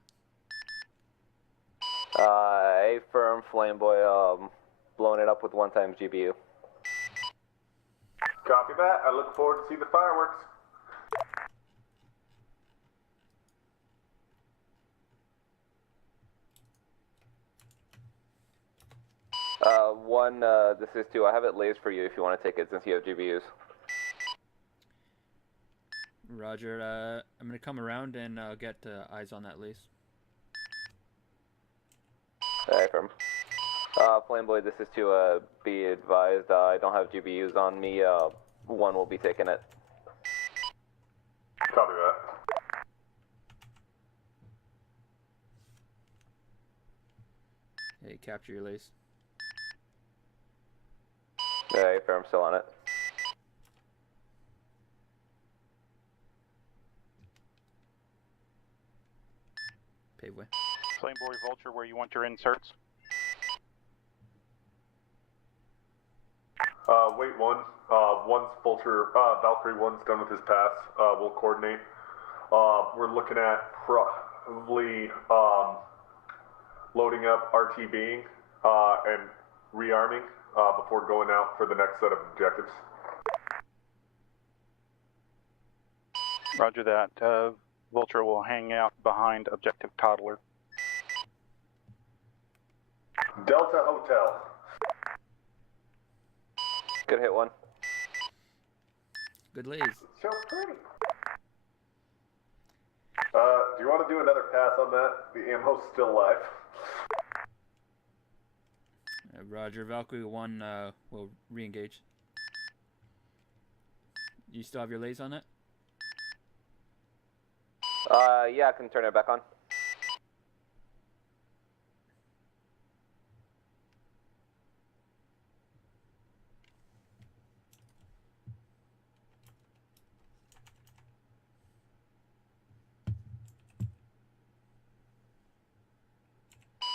A firm Flameboy, blowing it up with 1 times GBU. Copy that. I look forward to see the fireworks. This is 2. I have it lased for you if you want to take it since you have GBUs. Roger. I'm gonna come around and get eyes on that lace. Alright, firm. Flameboy, this is 2. Be advised, I don't have GBUs on me. 1 will be taking it. Copy that. Hey, capture your lace. Alright, firm, still on it. Paveway. Flameboy Vulture, where you want your inserts? Wait 1. Once Vulture, Valkyrie 1's done with his pass, we'll coordinate. We're looking at probably loading up RTBing and rearming before going out for the next set of objectives. Roger that. Vulture will hang out behind Objective Toddler. Delta Hotel. Good hit 1. Good lace. So pretty. Do you want to do another pass on that? The ammo's still alive. Roger. Valkyrie 1 will re-engage. You still have your lace on that? Yeah, I can turn it back on.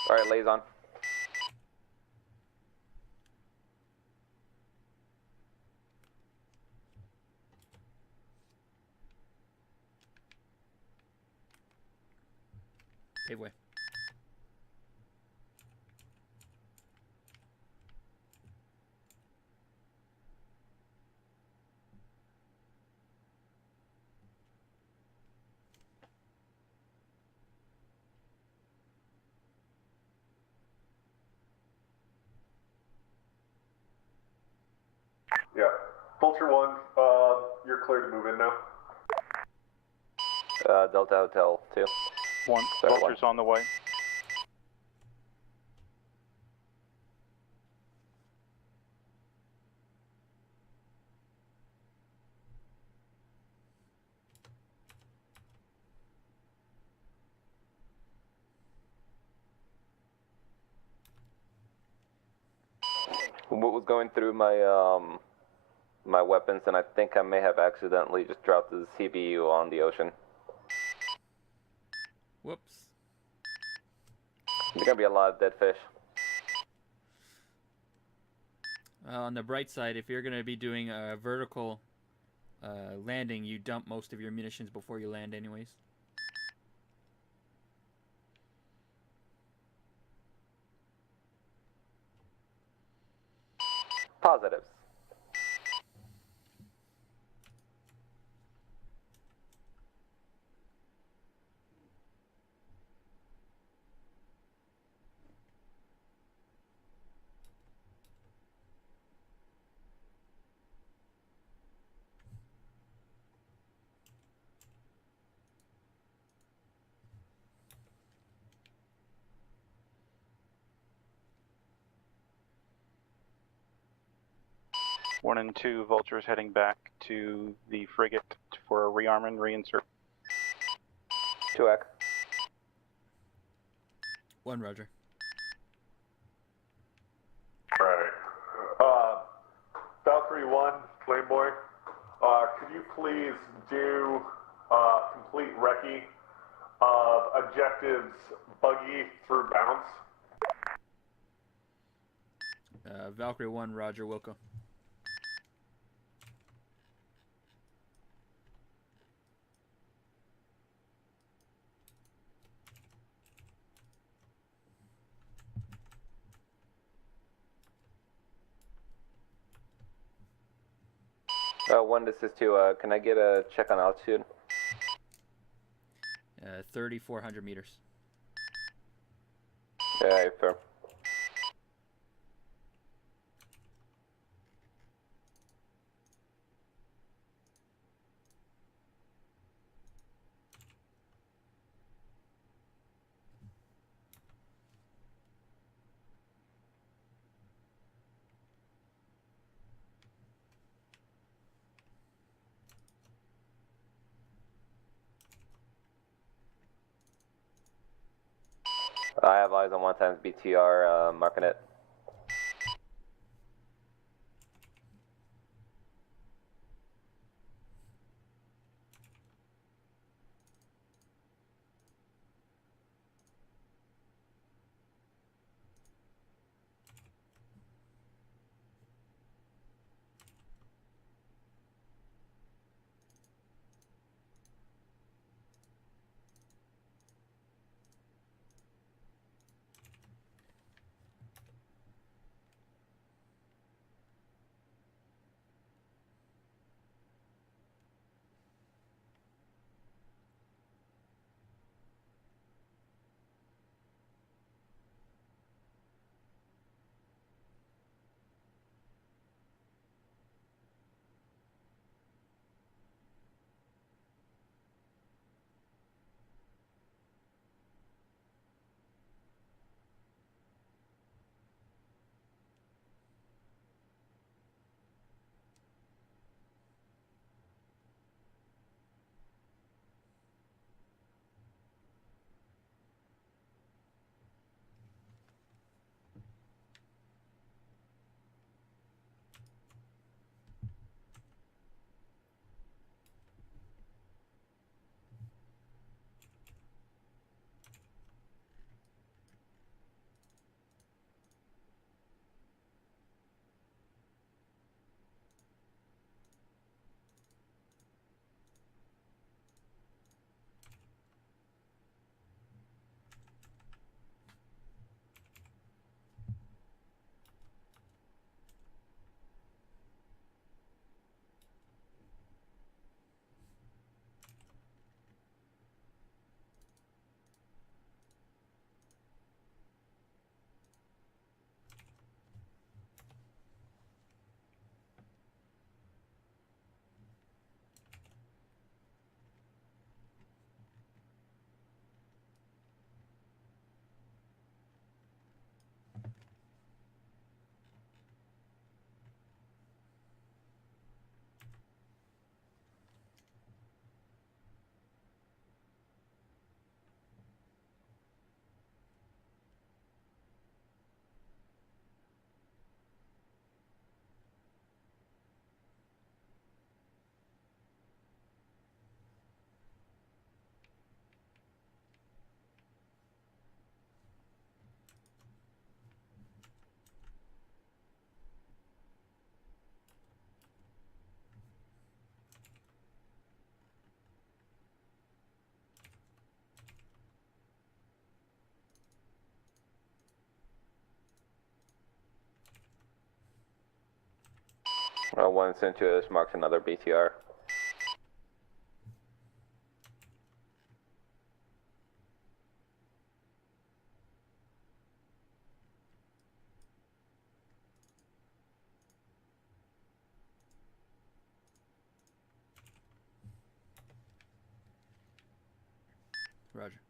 Alright, lays on. Pave way. Yeah. Vulture 1, you're clear to move in now. Delta Hotel 2. One. Sorry, Vulture's on the way. What was going through my my weapons, and I think I may have accidentally just dropped the CBU on the ocean. Whoops. There's gonna be a lot of dead fish. On the bright side, if you're going to be doing a vertical landing, you dump most of your munitions before you land anyways. Positives. One and two Vultures heading back to the frigate for a rearm and reinsert. 2X. 1, Roger. Right. Valkyrie 1, Flameboy, could you please do complete recce of objectives buggy through bounce? Valkyrie 1, Roger, Wilco. One, this is 2. Can I get a check on altitude? 3,400 meters. Yeah, fair. I have eyes on 1 times BTR, marking it. One Centuous marks another BTR. Roger.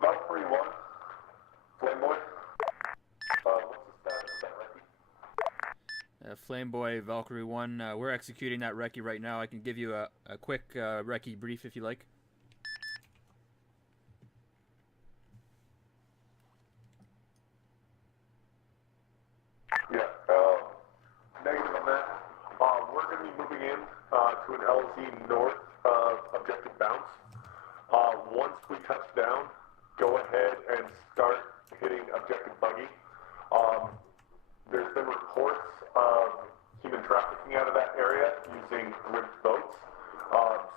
Valkyrie 1, Flame Boy. What's the status of that recce? Flame Boy, Valkyrie 1, we're executing that recce right now. I can give you a quick recce brief if you like. Yeah, negative on that. We're going to be moving in to an LZ north of objective bounce. Once we touch down, go ahead and start hitting objective buggy. There's been reports of human trafficking out of that area using rigged boats.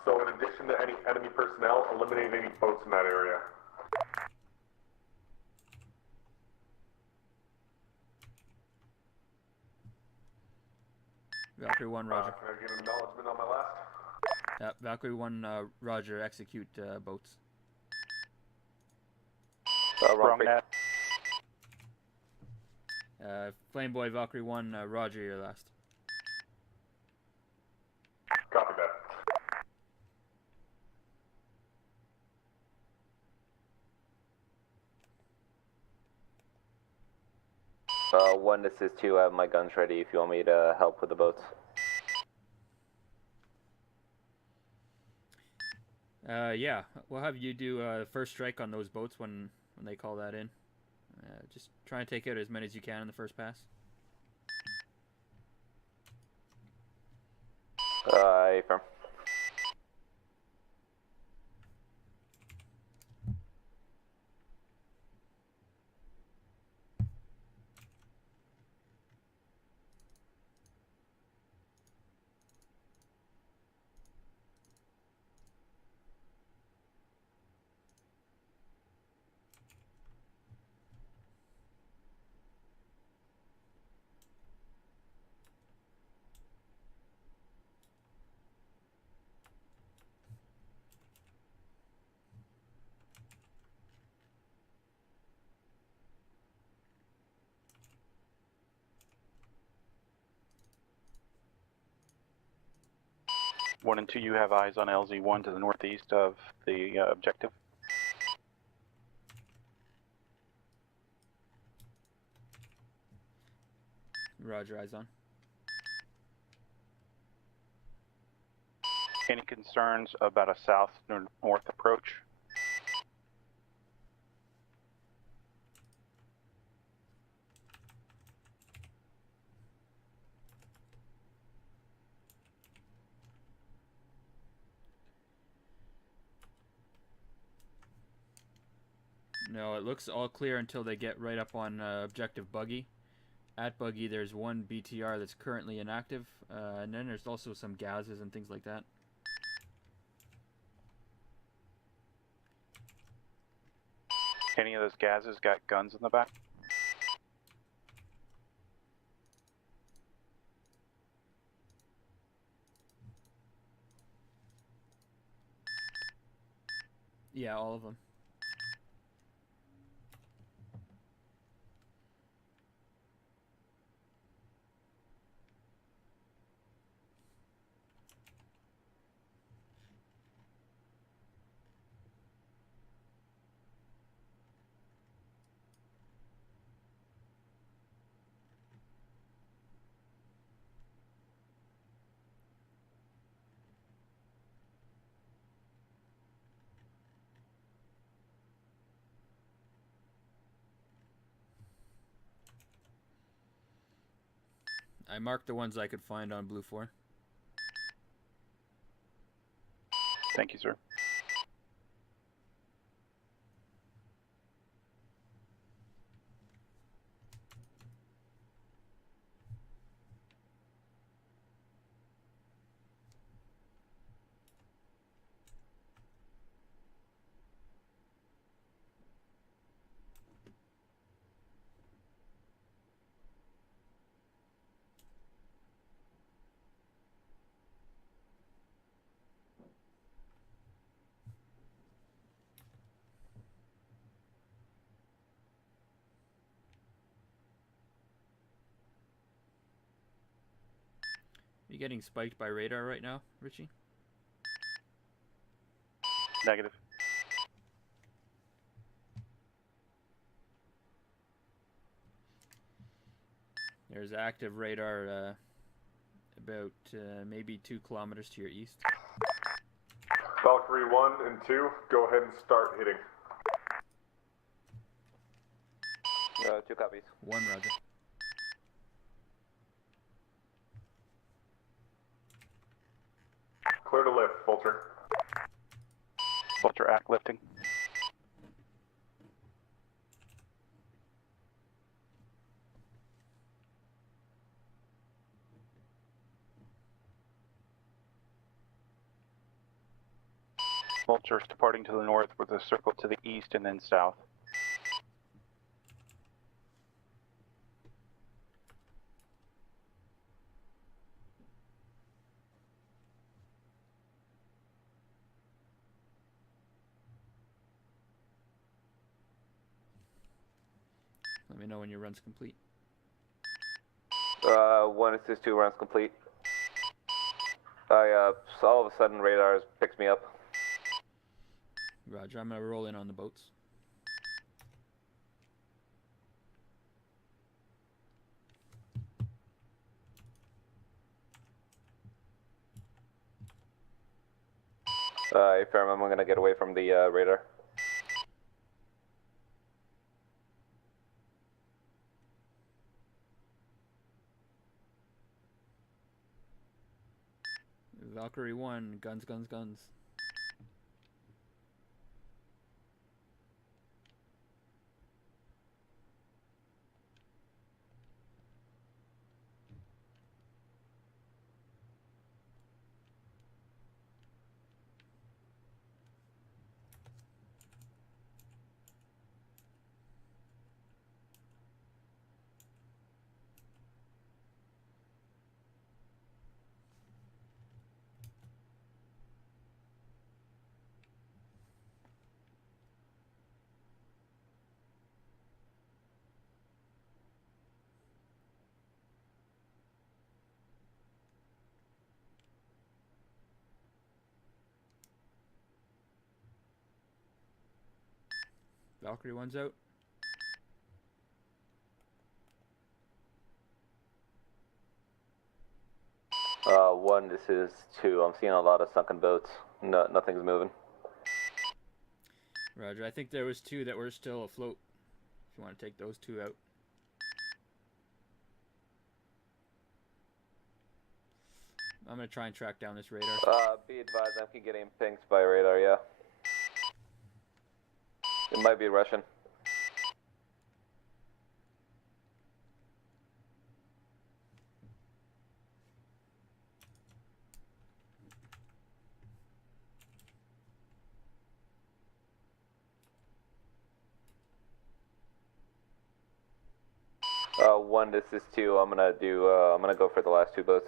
So in addition to any enemy personnel, eliminate any boats in that area. Valkyrie 1, Roger. Can I get an acknowledgement on my last? Valkyrie 1, Roger, execute boats. Wrong net. Flame Boy, Valkyrie 1, Roger, your last. Copy that. One, this is 2. I have my guns ready if you want me to help with the boats. Yeah, we'll have you do first strike on those boats when they call that in. Just try and take out as many as you can in the first pass. Affirm. One and two, you have eyes on LZ1 to the northeast of the objective. Roger, eyes on. Any concerns about a south-north approach? No, it looks all clear until they get right up on objective Buggy. At Buggy, there's one BTR that's currently inactive, and then there's also some gases and things like that. Any of those gases got guns in the back? Yeah, all of them. I marked the ones I could find on Blue 4. Thank you, sir. Are you getting spiked by radar right now, Richie? Negative. There's active radar about maybe 2 kilometers to your east. Valkyrie 1 and 2, go ahead and start hitting. 2 copies. 1, roger. Clear to lift, Vulture. Vulture act lifting. Vulture's departing to the north with a circle to the east and then south. Let me know when your run's complete. 1 assist 2 runs complete. So all of a sudden radar picks me up. Roger, I'm going to roll in on the boats. Affirm, I'm going to get away from the radar. Valkyrie 1, guns, guns, guns. Valkyrie 1's out. One, this is 2. I'm seeing a lot of sunken boats. No, nothing's moving. Roger, I think there was 2 that were still afloat. If you want to take those 2 out. I'm going to try and track down this radar. Be advised, I'm getting pinged by radar, yeah. It might be Russian. One, this is 2. I'm gonna go for the last 2 boats.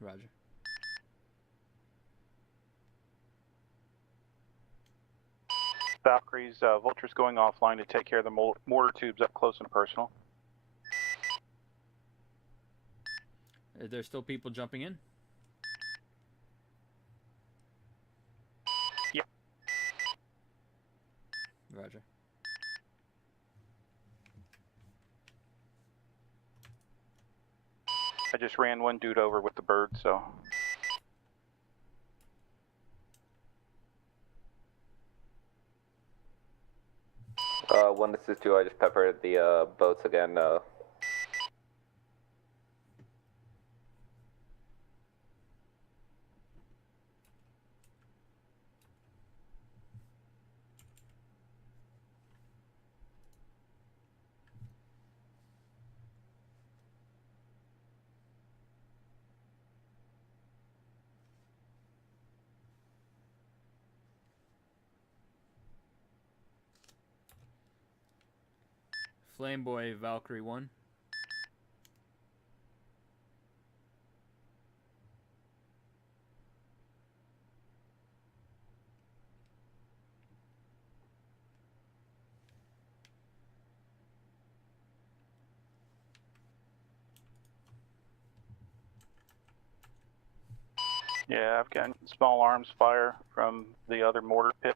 Roger. Valkyrie's Vulture's going offline to take care of the mortar tubes up close and personal. Are there still people jumping in? Yeah. Roger. I just ran one dude over with the bird, so. One, this is two. I just peppered the boats again. Flameboy Valkyrie 1. Yeah, I've gotten small arms fire from the other mortar pit.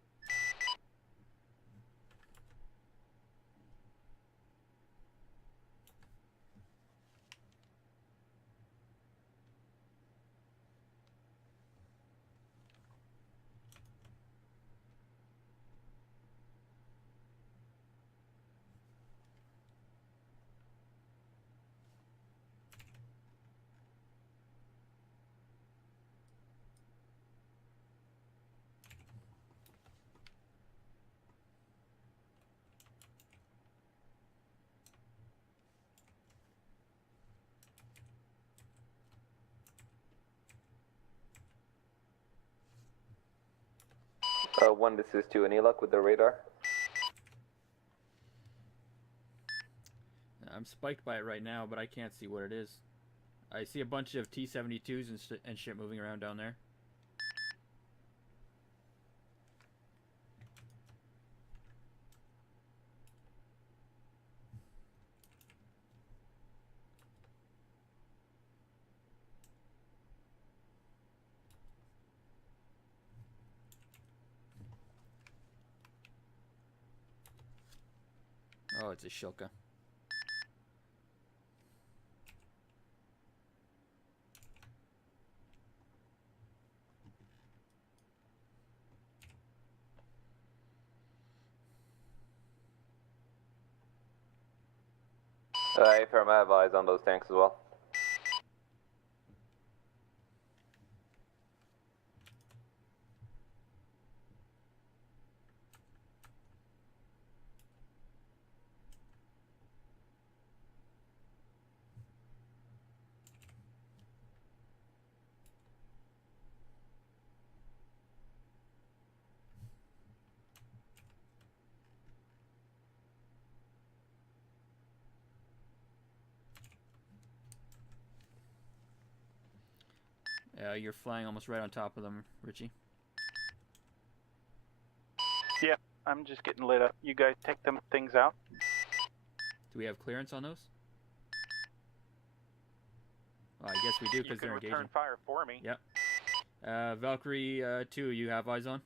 One, this is two. Any luck with the radar? I'm spiked by it right now, but I can't see what it is. I see a bunch of T-72s and shit moving around down there. Oh, it's a Shilka. Affirm, I have eyes on those tanks as well. You're flying almost right on top of them, Richie. Yeah, I'm just getting lit up. You guys take them things out? Do we have clearance on those? Well, I guess we do because they're return engaging. fire for me. Yep. Valkyrie 2, you have eyes on?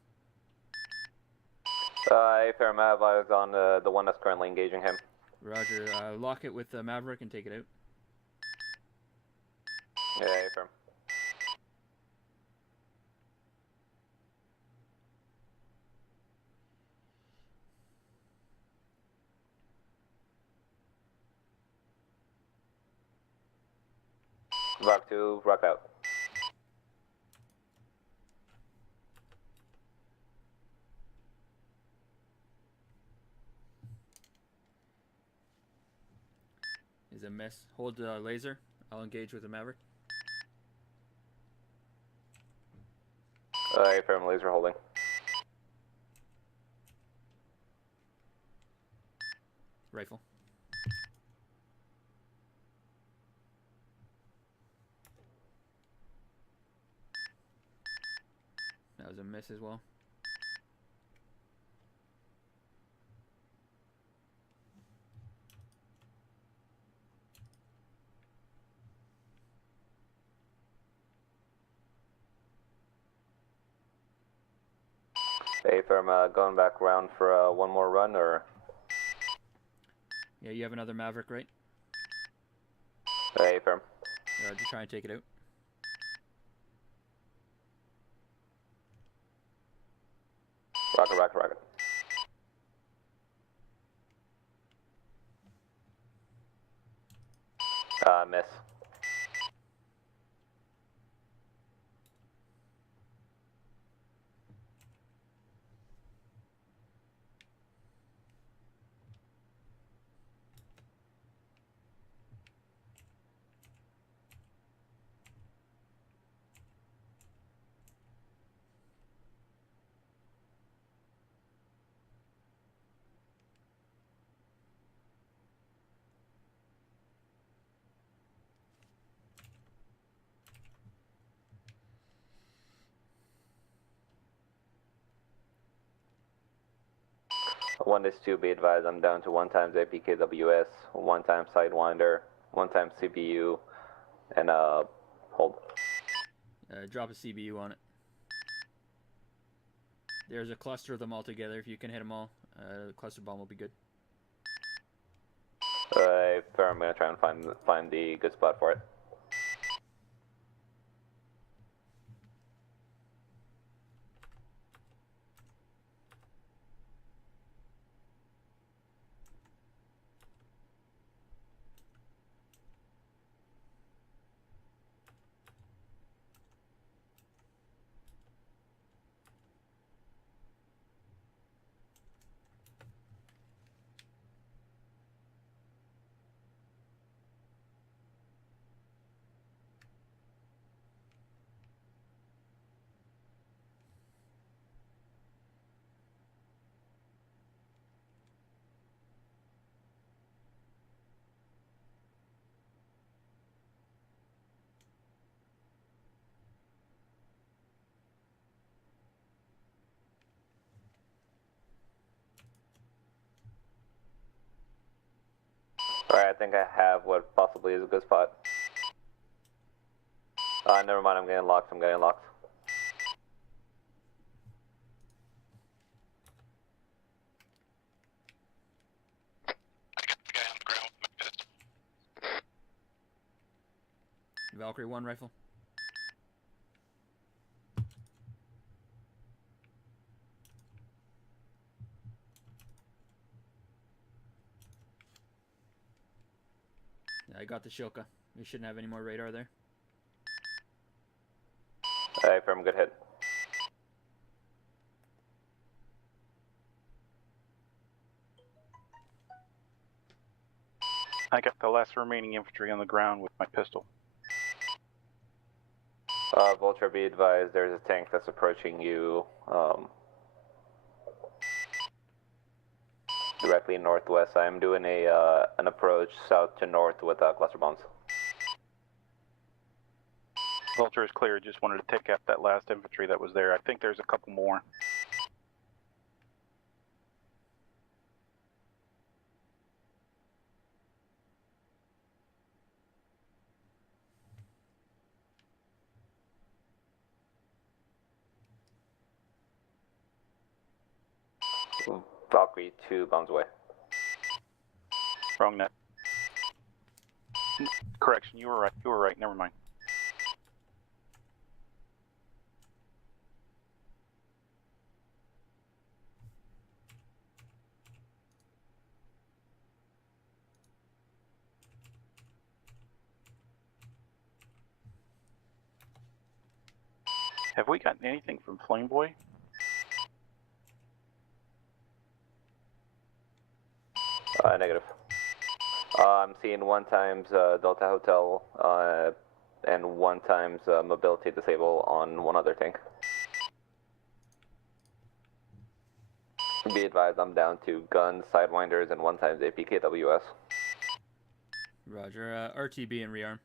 Affirm, I have eyes on the one that's currently engaging him. Roger. Lock it with Maverick and take it out. Yeah, affirm. Rock 2, rock out. Is a miss. Hold laser. I'll engage with the Maverick. Affirm, laser holding. Rifle. That was a miss as well. Affirm, going back around for one more run, or? Yeah, you have another Maverick, right? Affirm. Roger, try and take it out. Rocket, rocket, rocket. Miss. One is two, be advised, I'm down to 1 times APKWS, 1 times Sidewinder, 1 times CBU, and hold. Drop a CBU on it. There's a cluster of them all together. If you can hit them all, the cluster bomb will be good. Fair, I'm gonna try and find the good spot for it. Alright, I think I have what possibly is a good spot. Never mind, I'm getting locked, Valkyrie 1 rifle. Yeah, I got the Shilka. We shouldn't have any more radar there. Hey, firm, good hit. I got the last remaining infantry on the ground with my pistol. Vulture, be advised, there's a tank that's approaching you, directly northwest. I'm doing an approach south to north with cluster bombs. Vulture is clear, just wanted to take out that last infantry that was there. I think there's a couple more. Valkyrie 2 bombs away. Wrong net. Correction, you were right, never mind. Have we gotten anything from Flame Boy? Negative. I'm seeing 1 times Delta Hotel and 1 times mobility disable on one other tank. Be advised, I'm down to guns, sidewinders, and 1 times APKWS. Roger. RTB and rearm.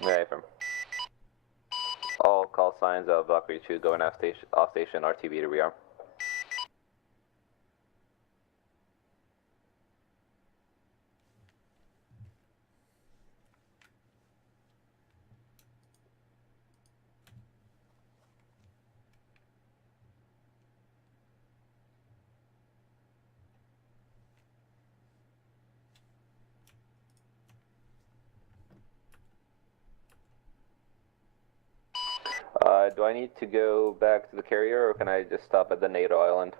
Yeah, firm. All call signs of Valkyrie 2 going off station, RTB to rearm. Do I need to go back to the carrier, or can I just stop at the NATO island?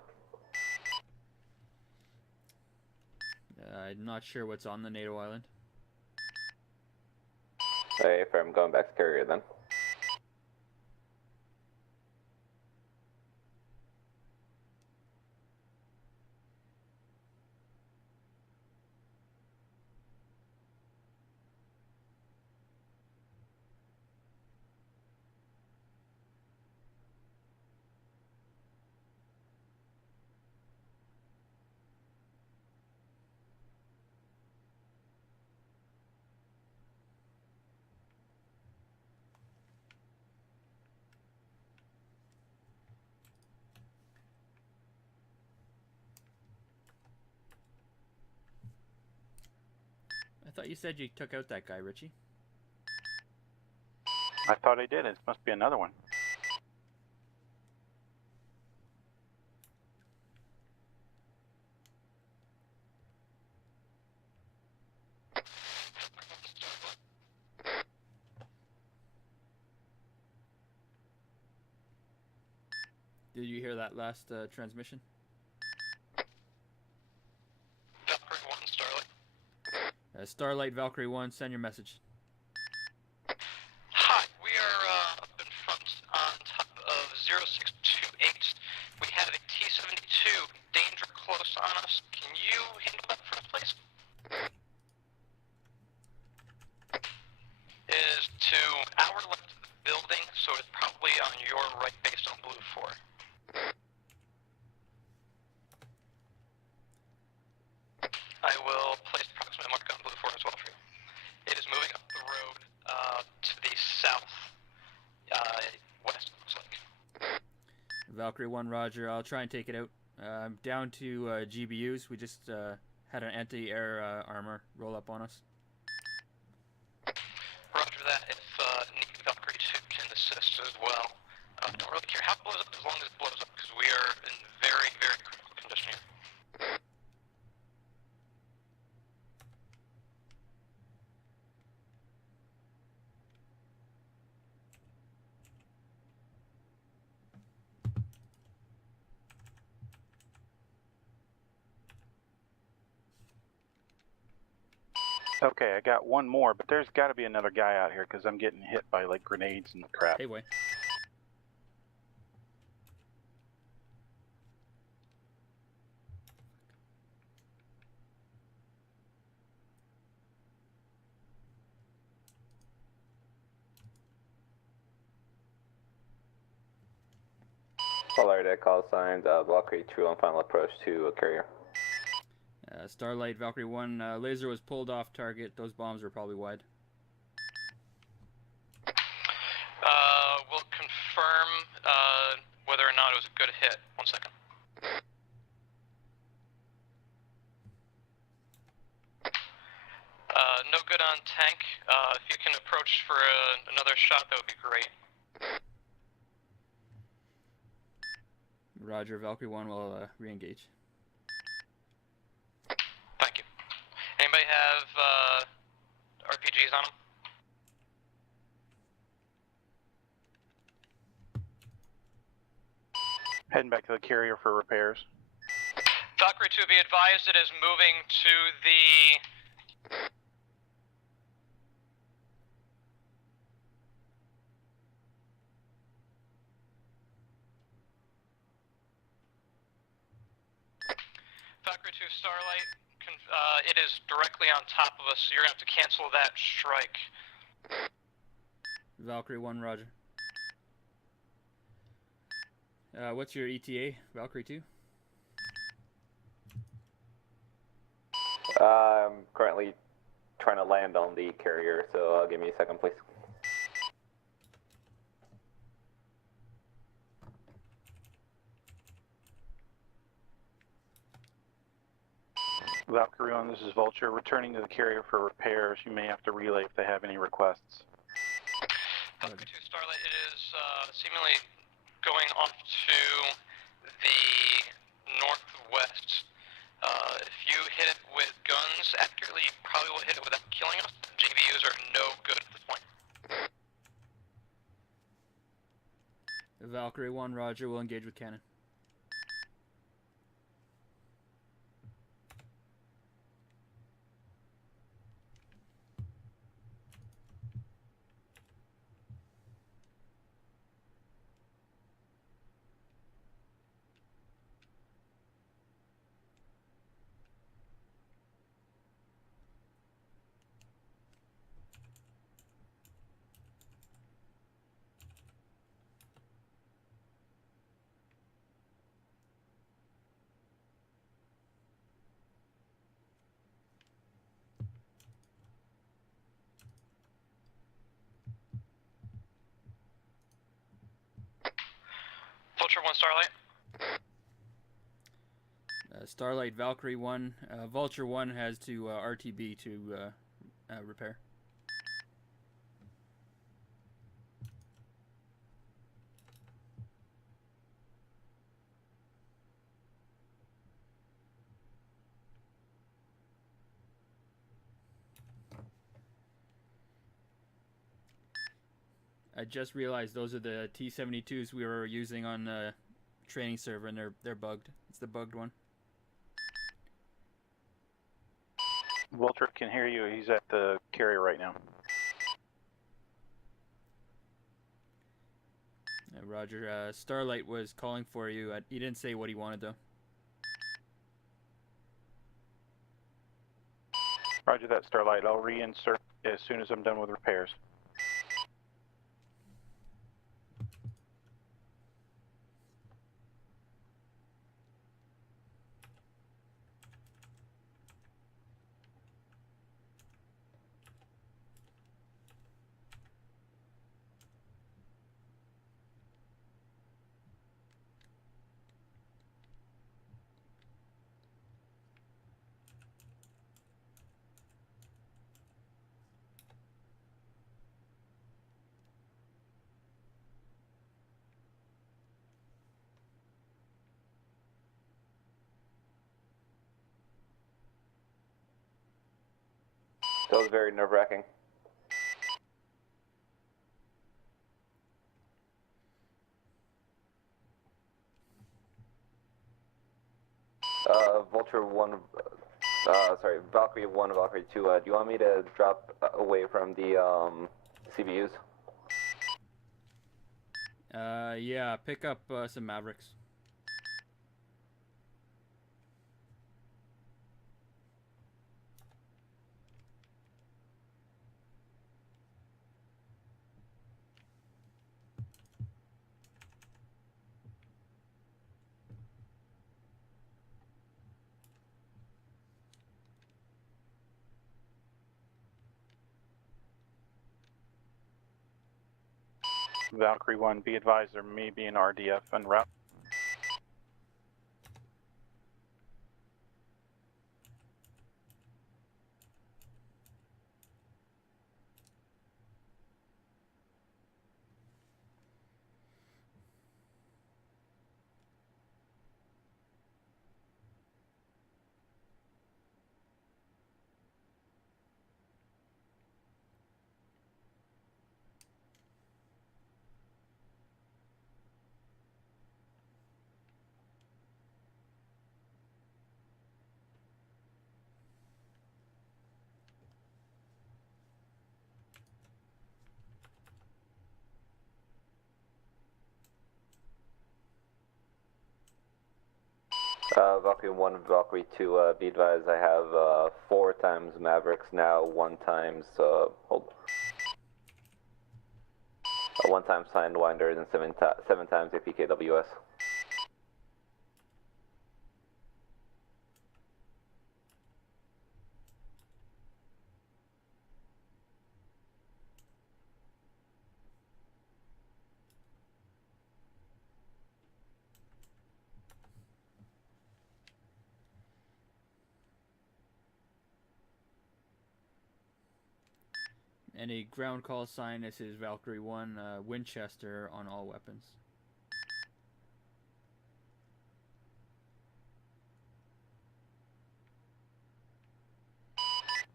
I'm not sure what's on the NATO island. Okay, fair, I'm going back to carrier then. I thought you said you took out that guy, Richie. I thought I did. It must be another one. Did you hear that last transmission? Valkyrie 1, Starlight. Starlight, Valkyrie 1, send your message. Hi, we are up in front on top of 0628. We have a T-72, danger close on us. Can you handle that for us, please? It is to our left of the building, so it's probably on your right based on Blue 4. I will place approximate mark on Blue 4 as well for you. It is moving up the road to the south west, looks like. Valkyrie 1, roger. I'll try and take it out. I'm down to GBUs. We just had an anti-air armor roll up on us. Roger that. If need, Valkyrie 2 can assist as well. Don't really care how it blows up as long as it blows up, because we are in very, very critical condition here. Okay, I got one more, but there's got to be another guy out here because I'm getting hit by like grenades and crap. Hey, way. Alright, call signs, Valkyrie 2 on final approach to a carrier. Starlight, Valkyrie 1, laser was pulled off target. Those bombs were probably wide. We'll confirm whether or not it was a good hit. 1 second. No good on tank. If you can approach for another shot, that would be great. Roger, Valkyrie 1 will re-engage. Thank you. Anybody have RPGs on them? Heading back to the carrier for repairs. Valkyrie 2, be advised, it is moving to the... Valkyrie 2, Starlight, it is directly on top of us, so you're going to have to cancel that strike. Valkyrie 1, roger. What's your ETA, Valkyrie 2? I'm currently trying to land on the carrier, so give me a second, please. Valkyrie 1, this is Vulture. Returning to the carrier for repairs. You may have to relay if they have any requests. Valkyrie 2, Starlight, it is seemingly going off to the northwest. If you hit it with guns accurately, you probably will hit it without killing us. GBUs are no good at this point. Valkyrie 1, roger, we'll engage with cannon. Vulture 1 Starlight. Starlight, Valkyrie 1. Vulture 1 has to RTB to repair. I just realized those are the T-72s we were using on the training server, and they're bugged. It's the bugged one. Vulture can hear you. He's at the carrier right now. Roger. Starlight was calling for you. He didn't say what he wanted, though. Roger that, Starlight. I'll reinsert as soon as I'm done with repairs. That was very nerve-wracking. Vulture 1, sorry, Valkyrie 1, Valkyrie 2, do you want me to drop away from the CBUs? Yeah, pick up some Mavericks. Valkyrie 1, be advised there may be an RDF en route. Valkyrie 1, Valkyrie 2, be advised I have 4 times Mavericks now, 1 times, hold. 1 time Sidewinders and 7 times APKWS. Any ground call sign, this is Valkyrie 1, Winchester on all weapons.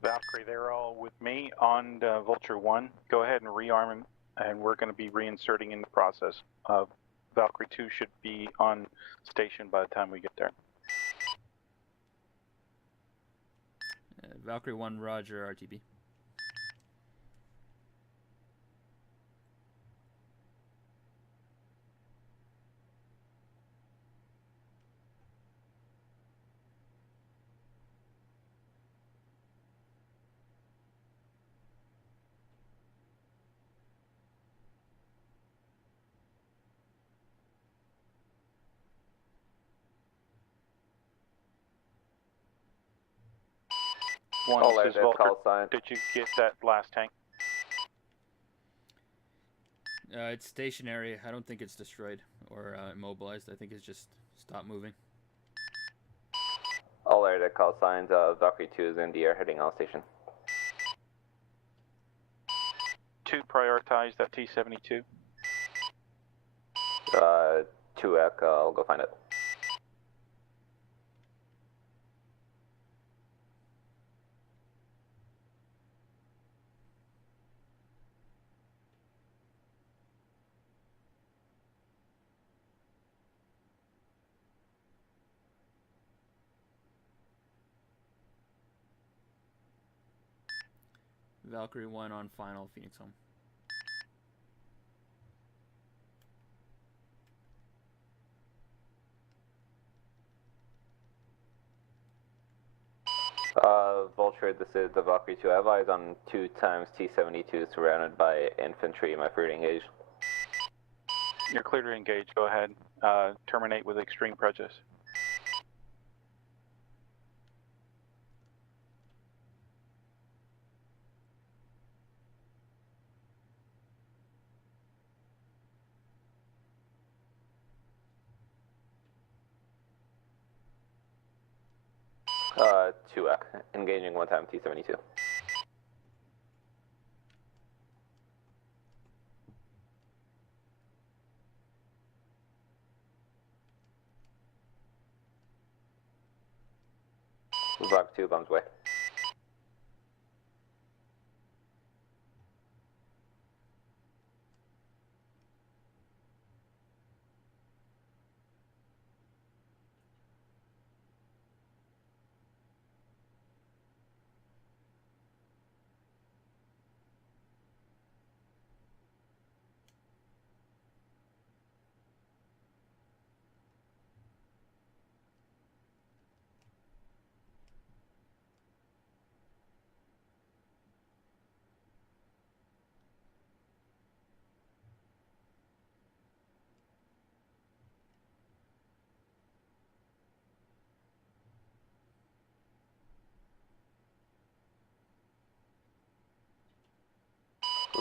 Valkyrie, they're all with me on Vulture 1. Go ahead and rearm, and we're going to be reinserting in the process of Valkyrie 2 should be on station by the time we get there. Valkyrie 1, Roger, RTB. One, All this is right, Vulture. call sign. Did you get that last tank? It's stationary. I don't think it's destroyed or immobilized. I think it's just stopped moving. All right, call signs. Valkyrie 2 is in the air heading on station. 2, prioritize that T-72. 2-ec, I'll go find it. Valkyrie 1 on final, Phoenix home. Vulture, this is the Valkyrie 2. I have eyes on 2 times T-72 surrounded by infantry. Am I free to engage? You're clear to engage. Go ahead. Terminate with extreme prejudice. Uh, 2-ec, engaging 1 time T-72. Valkyrie 2, bombs away.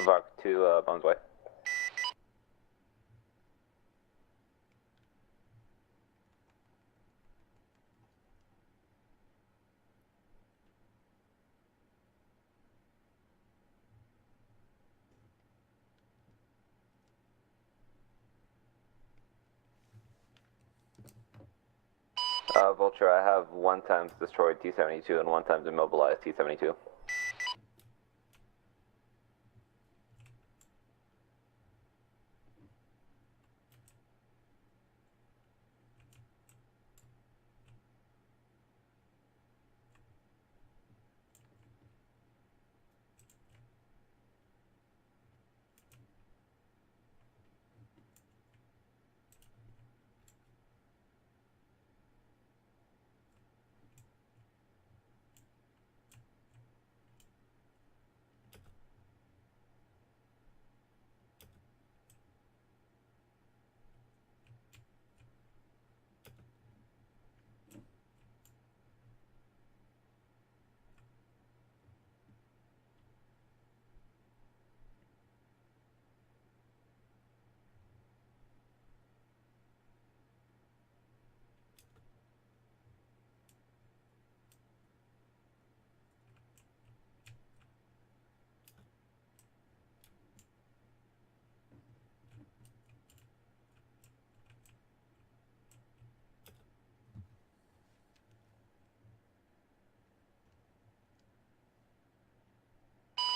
Valkyrie 2, bombs away. Vulture, I have 1 times destroyed T-72 and 1 times immobilized T-72.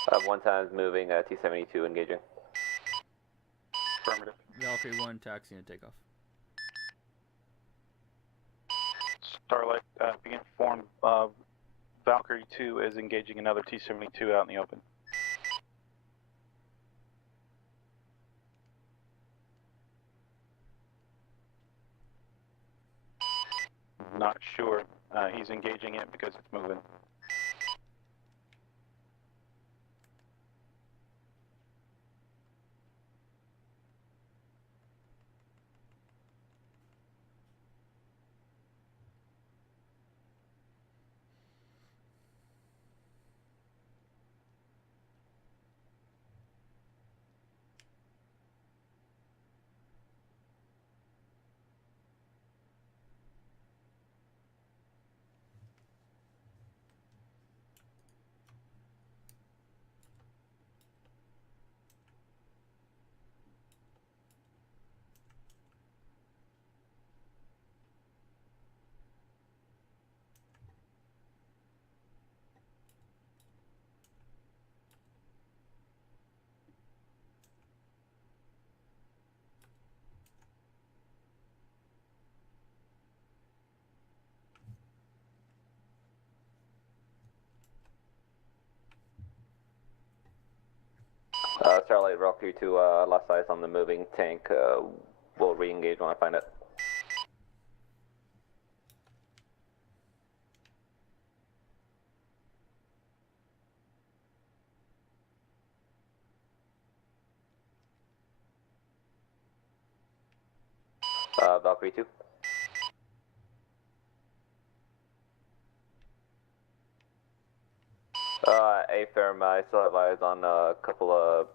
I have 1 times moving T-72 engaging. Affirmative. Valkyrie 1, taxi and takeoff. Starlight, be informed, Valkyrie 2 is engaging another T-72 out in the open. Not sure. He's engaging it because it's moving. Starlight Valkyrie 2, lost eyes on the moving tank. We'll re-engage when I find it. Valkyrie 2. A-firm, I still have eyes on a couple of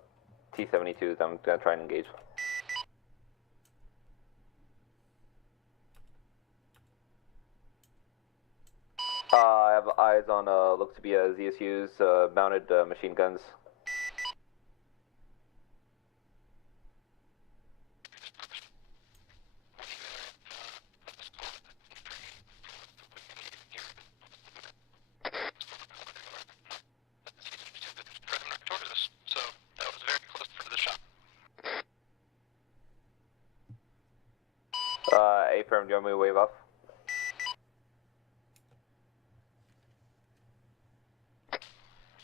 T-72s. I'm going to try and engage. I have eyes on, looks to be a ZSU's, mounted machine guns. A-firm, do you want me to wave off?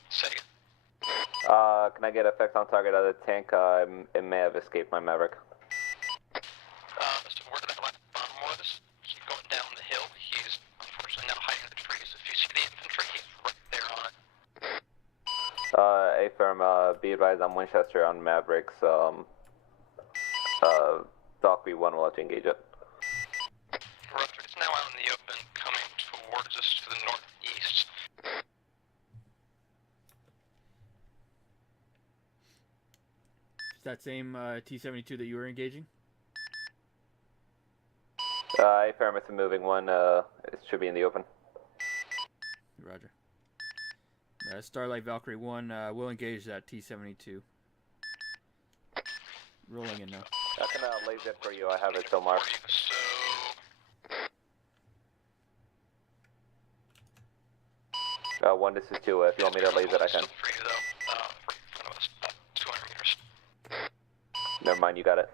Say it. Can I get effects on target out of the tank? It may have escaped my Maverick. So where that last bomb was, keep going down the hill. He's unfortunately now hiding in the trees. If you see the infantry, he's right there on it. A-firm, be advised on Winchester on Mavericks. Valkyrie 1 will have to engage it. Roger, it's now out in the open, coming towards us to the northeast. Is that same T-72 that you were engaging? A-firm, it's a moving one. It should be in the open. Roger. Starlight Valkyrie 1 will engage that T-72. Rolling in now. I can laser it for you. I have it so marked. So 1, this is 2. If you want me to laser it, I can. Still for you though. Right in front of us, about 200 meters. Never mind, you got it.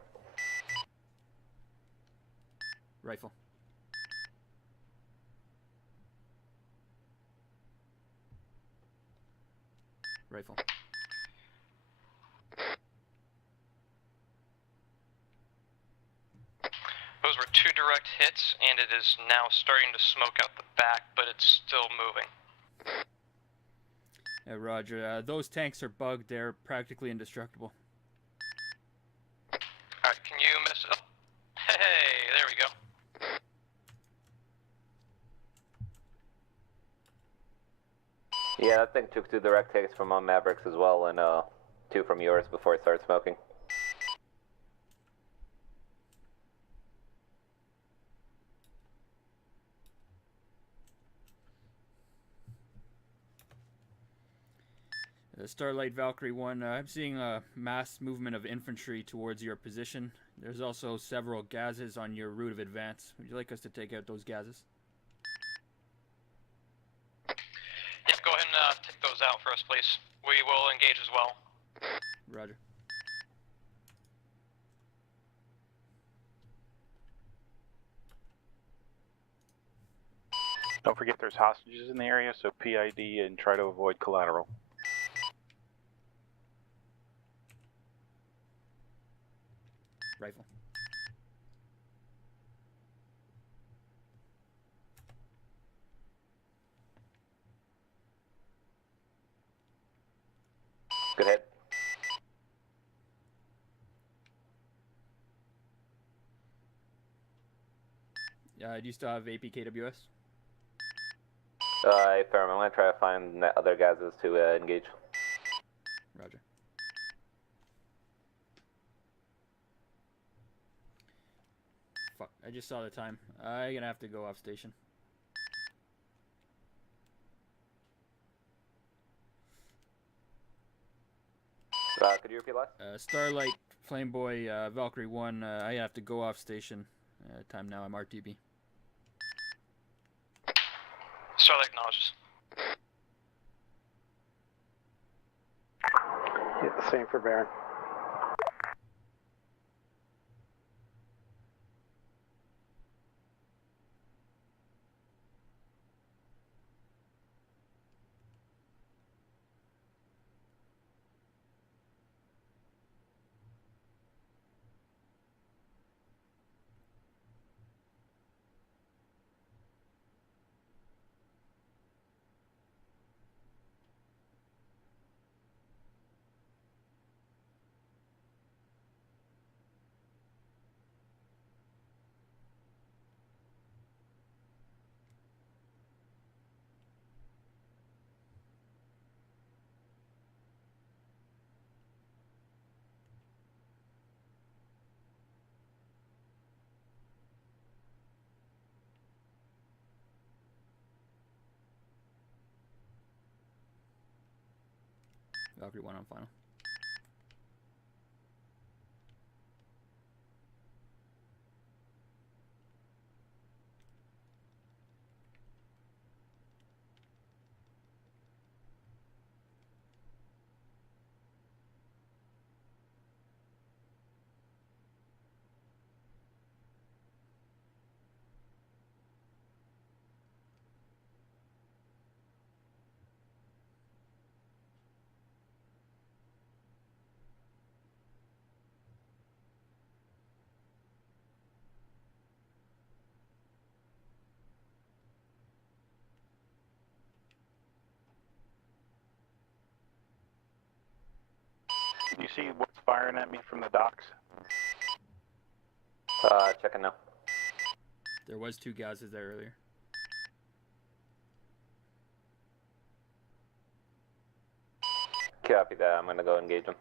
Rifle. Rifle. Those were 2 direct hits, and it is now starting to smoke out the back, but it's still moving. Roger. Those tanks are bugged. They're practically indestructible. Alright, can you mess it up? Hey, there we go. Yeah, that thing took 2 direct hits from my Mavericks as well, and 2 from yours before it started smoking. Starlight Valkyrie 1, I'm seeing a mass movement of infantry towards your position. There's also several gases on your route of advance. Would you like us to take out those gases? Yeah, go ahead and take those out for us, please. We will engage as well. Roger. Don't forget there's hostages in the area, so PID and try to avoid collateral. Rifle. Good hit. Do you still have APKWS? Affirm. I'm gonna try to find the other guys to engage. Roger. Fuck, I just saw the time. I'm gonna have to go off station. Could you repeat last? Starlight, Flameboy, Valkyrie 1, I have to go off station. Time now, I'm RTB. Starlight acknowledges. Yeah, same for Baron. Valkyrie 1 on final. You see what's firing at me from the docks? Checking now. There was 2 gases there earlier. Copy that. I'm gonna go engage them.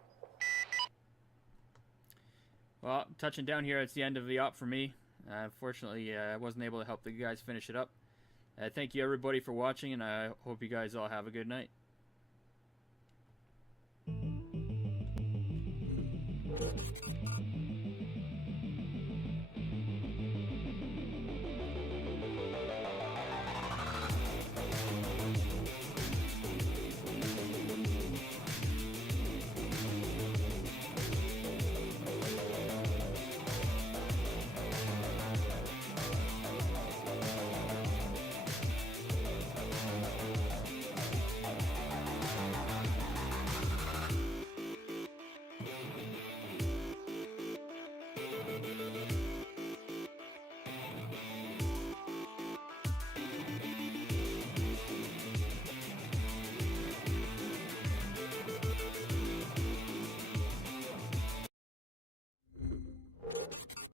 Well, touching down here, it's the end of the op for me. Unfortunately, I wasn't able to help the guys finish it up. Thank you everybody for watching, and I hope you guys all have a good night.